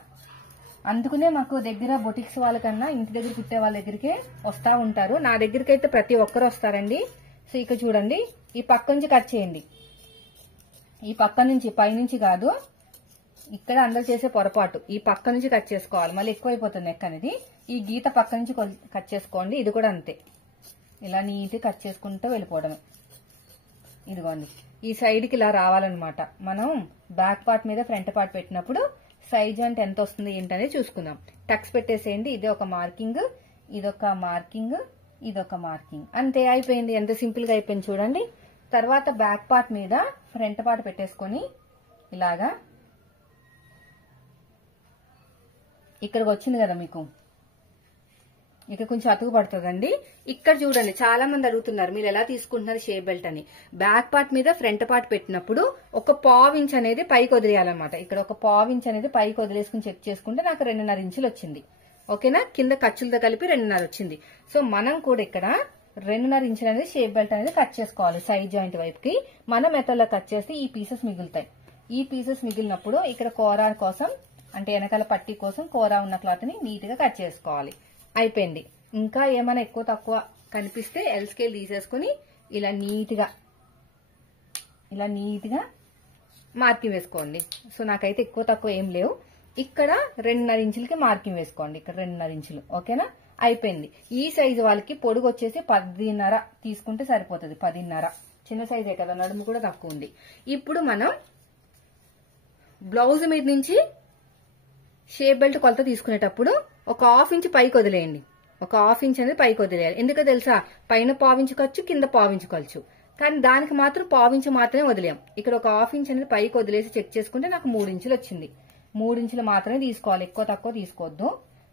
అందుకనే మాకు దగ్గర బొటిక్స్ వాళ్ళకన్నా ఇంటి దగ్గర కుట్టే వాళ్ళ దగ్గరికే వస్తా ఉంటారు. నా దగ్గరికి అయితే ప్రతి ఒక్కరు వస్తారండి. సో ఇక్కడ చూడండి, ఈ పక్క నుంచి కట్ చేయండి. ఈ పక్క నుంచి, పైనుంచి కాదు, ఇక్కడ అందరు చేసే పొరపాటు ఈ పక్క నుంచి కట్ చేసుకోవాలి, మళ్ళీ ఎక్కువ అయిపోతుంది నెక్ అనేది. ఈ గీత పక్క నుంచి కట్ చేసుకోండి. ఇది కూడా అంతే, ఇలా నీట్ కట్ చేసుకుంటూ వెళ్ళిపోవడమే. ఇదిగోండి ఈ సైడ్ కి ఇలా రావాలన్నమాట. మనం బ్యాక్ పార్ట్ మీద ఫ్రంట్ పార్ట్ పెట్టినప్పుడు సైడ్ జాయింట్ ఎంత వస్తుంది ఏంటనేది చూసుకుందాం. టక్స్ పెట్టేసేయండి. ఇది ఒక మార్కింగ్, ఇదొక మార్కింగ్, ఇదొక మార్కింగ్. అంతే, అయిపోయింది. ఎంత సింపుల్ గా అయిపోయింది చూడండి. తర్వాత బ్యాక్ పార్ట్ మీద ఫ్రంట్ పార్ట్ పెట్టేసుకొని ఇలాగా ఇక్కడికి వచ్చింది కదా మీకు, ఇక్కడ కొంచెం అతుకు పడుతుందండి. ఇక్కడ చూడండి, చాలా మంది అడుగుతున్నారు మీరు ఎలా తీసుకుంటున్నారు షేప్ బెల్ట్ అని. బ్యాక్ పార్ట్ మీద ఫ్రంట్ పార్ట్ పెట్టినప్పుడు ఒక 1/4 ఇంచ్ అనేది పైకి వదిలేయాలన్నమాట. ఇక్కడ ఒక 1/4 ఇంచ్ అనేది పైకి వదిలేసుకుని చెక్ చేసుకుంటే నాకు 2.5 ఇంచులు వచ్చింది. ఓకేనా, కింద ఖర్చులతో కలిపి 2.5 వచ్చింది. సో మనం కూడా ఇక్కడ 2.5 ఇంచులు అనేది షేప్ బెల్ట్ అనేది కట్ చేసుకోవాలి. సైడ్ జాయింట్ వైపుకి మన మెథడ్ లో కట్ చేస్తే ఈ పీసెస్ మిగులుతాయి. ఈ పీసెస్ మిగిలినప్పుడు ఇక్కడ కోరా కోసం, అంటే వెనకాల పట్టీ కోసం కోరా ఉన్న క్లాత్ ని నీట్ గా కట్ చేసుకోవాలి. అయిపోయింది. ఇంకా ఏమైనా ఎక్కువ తక్కువ కనిపిస్తే ఎల్ స్కేల్ తీసేసుకుని ఇలా నీట్ గా మార్కింగ్ వేసుకోండి. సో నాకైతే ఎక్కువ తక్కువ ఏం లేవు. ఇక్కడ 2.5 ఇంచులకి మార్కింగ్ వేసుకోండి. ఇక్కడ 2.5 ఇంచులు. ఓకేనా, అయిపోయింది. ఈ సైజు వాళ్ళకి పొడుగు వచ్చేసి 10.5 తీసుకుంటే సరిపోతుంది. 10.5 చిన్న సైజే కదా, నడుము కూడా తక్కువ ఉంది. ఇప్పుడు మనం బ్లౌజ్ మీద నుంచి షేప్ బెల్ట్ కొలత తీసుకునేటప్పుడు ఒక 1/2 ఇంచ్ పైకి వదిలేయండి. ఒక 1/2 ఇంచ్ అనేది పైకి వదిలేయాలి. ఎందుకో తెలుసా, పైన 1/4 ఇంచ్ ఖర్చు, కింద 1/4 ఇంచ్ ఖర్చు. కానీ దానికి మాత్రం 1/4 ఇంచ్ మాత్రమే వదిలేం. ఇక్కడ ఒక 1/2 ఇంచ్ అనేది పైకి వదిలేసి చెక్ చేసుకుంటే నాకు 3 ఇంచులు వచ్చింది. 3 ఇంచులు మాత్రమే తీసుకోవాలి, ఎక్కువ తక్కువ తీసుకోవద్దు.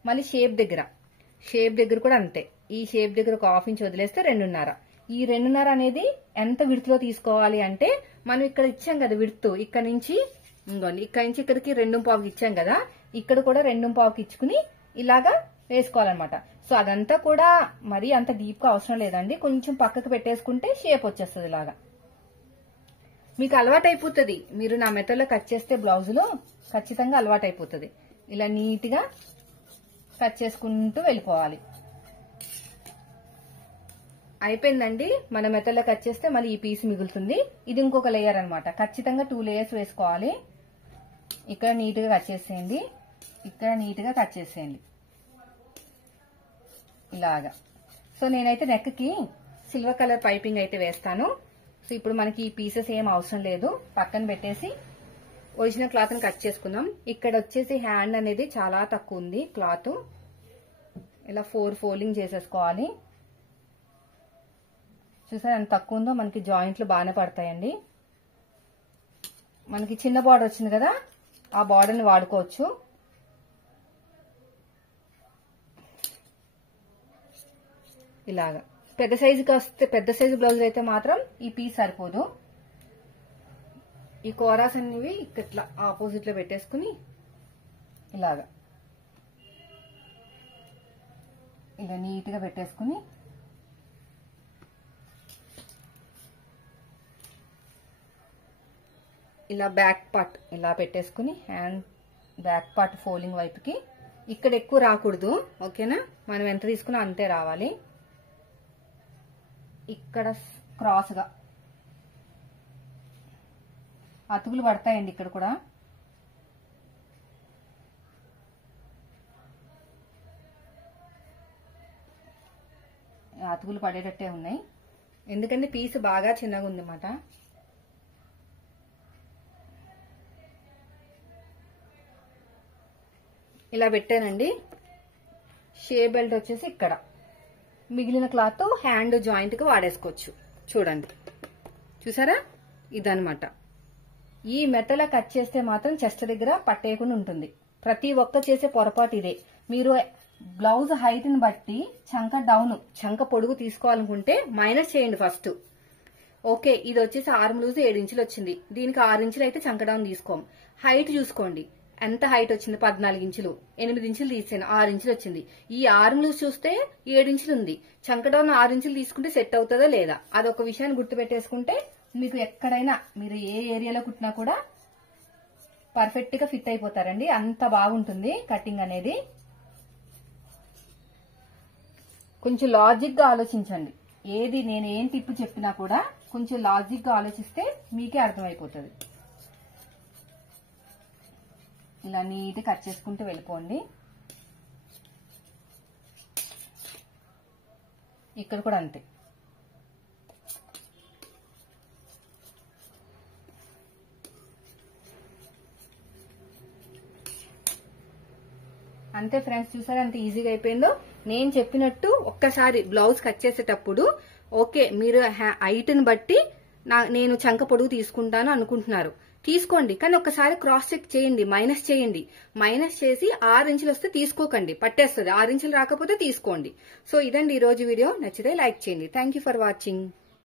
మళ్ళీ షేప్ దగ్గర కూడా అంతే. ఈ షేప్ దగ్గర ఒక 1/2 ఇంచ్ వదిలేస్తే 2.5. ఈ 2.5 అనేది ఎంత విడ్త్ లో తీసుకోవాలి అంటే, మనం ఇక్కడ ఇచ్చాం కదా విడ్త్, ఇక్కడ నుంచి ఇంకోండి, ఇక్కడ నుంచి ఇక్కడికి 2.25 ఇచ్చాం కదా, ఇక్కడ కూడా 2.25 ఇచ్చుకుని ఇలాగా వేసుకోవాలన్నమాట. సో అదంతా కూడా మరీ అంత డీప్ గా అవసరం లేదండి, కొంచెం పక్కకు పెట్టేసుకుంటే షేప్ వచ్చేస్తుంది. ఇలాగా మీకు అలవాటు అయిపోతుంది. మీరు నా మెథడ్ లో కట్ చేస్తే బ్లౌజులో ఖచ్చితంగా అలవాటు అయిపోతుంది. ఇలా నీట్ గా కట్ చేసుకుంటూ వెళ్ళిపోవాలి. అయిపోయిందండి. మన మెథడ్ లో కట్ చేస్తే మళ్ళీ ఈ పీస్ మిగులుతుంది. ఇది ఇంకొక లేయర్ అనమాట. ఖచ్చితంగా 2 లేయర్స్ వేసుకోవాలి. ఇక్కడ నీట్ గా కట్ చేసేయండి, ఇక్కడ నీట్ గా కట్ చేసేయండి ఇలాగా. సో నేనైతే నెక్ కి సిల్వర్ కలర్ పైపింగ్ అయితే వేస్తాను. సో ఇప్పుడు మనకి ఈ పీసెస్ ఏం అవసరం లేదు, పక్కన పెట్టేసి ఒరిజినల్ క్లాత్ ని కట్ చేసుకుందాం. ఇక్కడ వచ్చేసి హ్యాండ్ అనేది చాలా తక్కువ ఉంది క్లాత్. ఇలా 4 ఫోల్డింగ్ చేసేసుకోవాలి. చూసారా ఎంత తక్కువ ఉందో, మనకి జాయింట్లు బాగానే పడతాయండి. మనకి చిన్న బార్డర్ వచ్చింది కదా, ఆ బార్డర్ ని వాడుకోవచ్చు. ఇలాగా పెద్ద సైజు బ్లౌజ్ అయితే మాత్రం ఈ పీస్ సరిపోదు. ఈ కోరాస్ అనేవి ఇట్లా ఆపోజిట్ లో పెట్టేసుకుని ఇలా నీట్ గా పెట్టేసుకుని ఇలా బ్యాక్ పార్ట్ ఇలా పెట్టేసుకుని హ్యాండ్ బ్యాక్ పార్ట్ ఫోల్డింగ్ వైపుకి ఇక్కడ ఎక్కువ రాకూడదు. ఓకేనా, మనం ఎంత తీసుకున్నా అంతే రావాలి. ఇక్కడ క్రాస్ గా అతుకులు పడతాయండి. ఇక్కడ కూడా అతుకులు పడేటట్టే ఉన్నాయి, ఎందుకంటే పీస్ బాగా చిన్నగా ఉందన్నమాట. ఇలా పెట్టానండి. షే బెల్ట్ వచ్చేసి ఇక్కడ, మిగిలిన క్లాత్ హ్యాండ్ జాయింట్ కి వాడేసుకోవచ్చు. చూడండి, చూసారా, ఇదనమాట. ఈ మెటలా కట్ చేస్తే మాత్రం చెస్ట్ దగ్గర పట్టేయకుండా ఉంటుంది. ప్రతి ఒక్క చేసే పొరపాటు ఇదే. మీరు బ్లౌజ్ హైట్ ని బట్టి చంక డౌన్, చంక పొడుగు తీసుకోవాలనుకుంటే మైనస్ చేయండి ఫస్ట్. ఓకే, ఇది వచ్చేసి ఆర్మ్ లూజ్ 7 ఇంచులు వచ్చింది. దీనికి 6 ఇంచులు అయితే చంక డౌన్ తీసుకోం. హైట్ చూసుకోండి, ఎంత హైట్ వచ్చింది, 14 ఇంచులు. 8 ఇంచులు తీసాను, 6 ఇంచులు వచ్చింది. ఈ ఆర్మ్ లూజ్ చూస్తే 7 ఇంచులు ఉంది. చంక డౌన్ 6 ఇంచులు తీసుకుంటే సెట్ అవుతుందా లేదా, అదొక విషయాన్ని గుర్తుపెట్టేసుకుంటే మీకు ఎక్కడైనా మీరు ఏ ఏరియాలో కుట్టినా కూడా పర్ఫెక్ట్ గా ఫిట్ అయిపోతారండి. అంత బాగుంటుంది కటింగ్ అనేది. కొంచెం లాజిక్ గా ఆలోచించండి. ఏది నేను ఏం టిప్ చెప్పినా కూడా కొంచెం లాజిక్ గా ఆలోచిస్తే మీకే అర్థమైపోతుంది. ఇలా నీట్ కట్ చేసుకుంటూ వెళ్ళిపోండి. ఇక్కడ కూడా అంతే. అంతే ఫ్రెండ్స్, చూసారా ఎంత ఈజీగా అయిపోయిందో. నేను చెప్పినట్టు ఒక్కసారి బ్లౌజ్ కట్ చేసేటప్పుడు ఓకే, మీరు హైట్ ని బట్టి నేను చంక పొడుగు తీసుకుంటాను అనుకుంటున్నారు, తీసుకోండి. కానీ ఒక్కసారి క్రాస్ చెక్ చేయండి, మైనస్ చేయండి. మైనస్ చేసి 6 ఇంచులు వస్తే తీసుకోకండి, పట్టేస్తుంది. 6 ఇంచులు రాకపోతే తీసుకోండి. సో ఇదండి ఈ రోజు వీడియో. నచ్చితే లైక్ చేయండి. Thank for watching.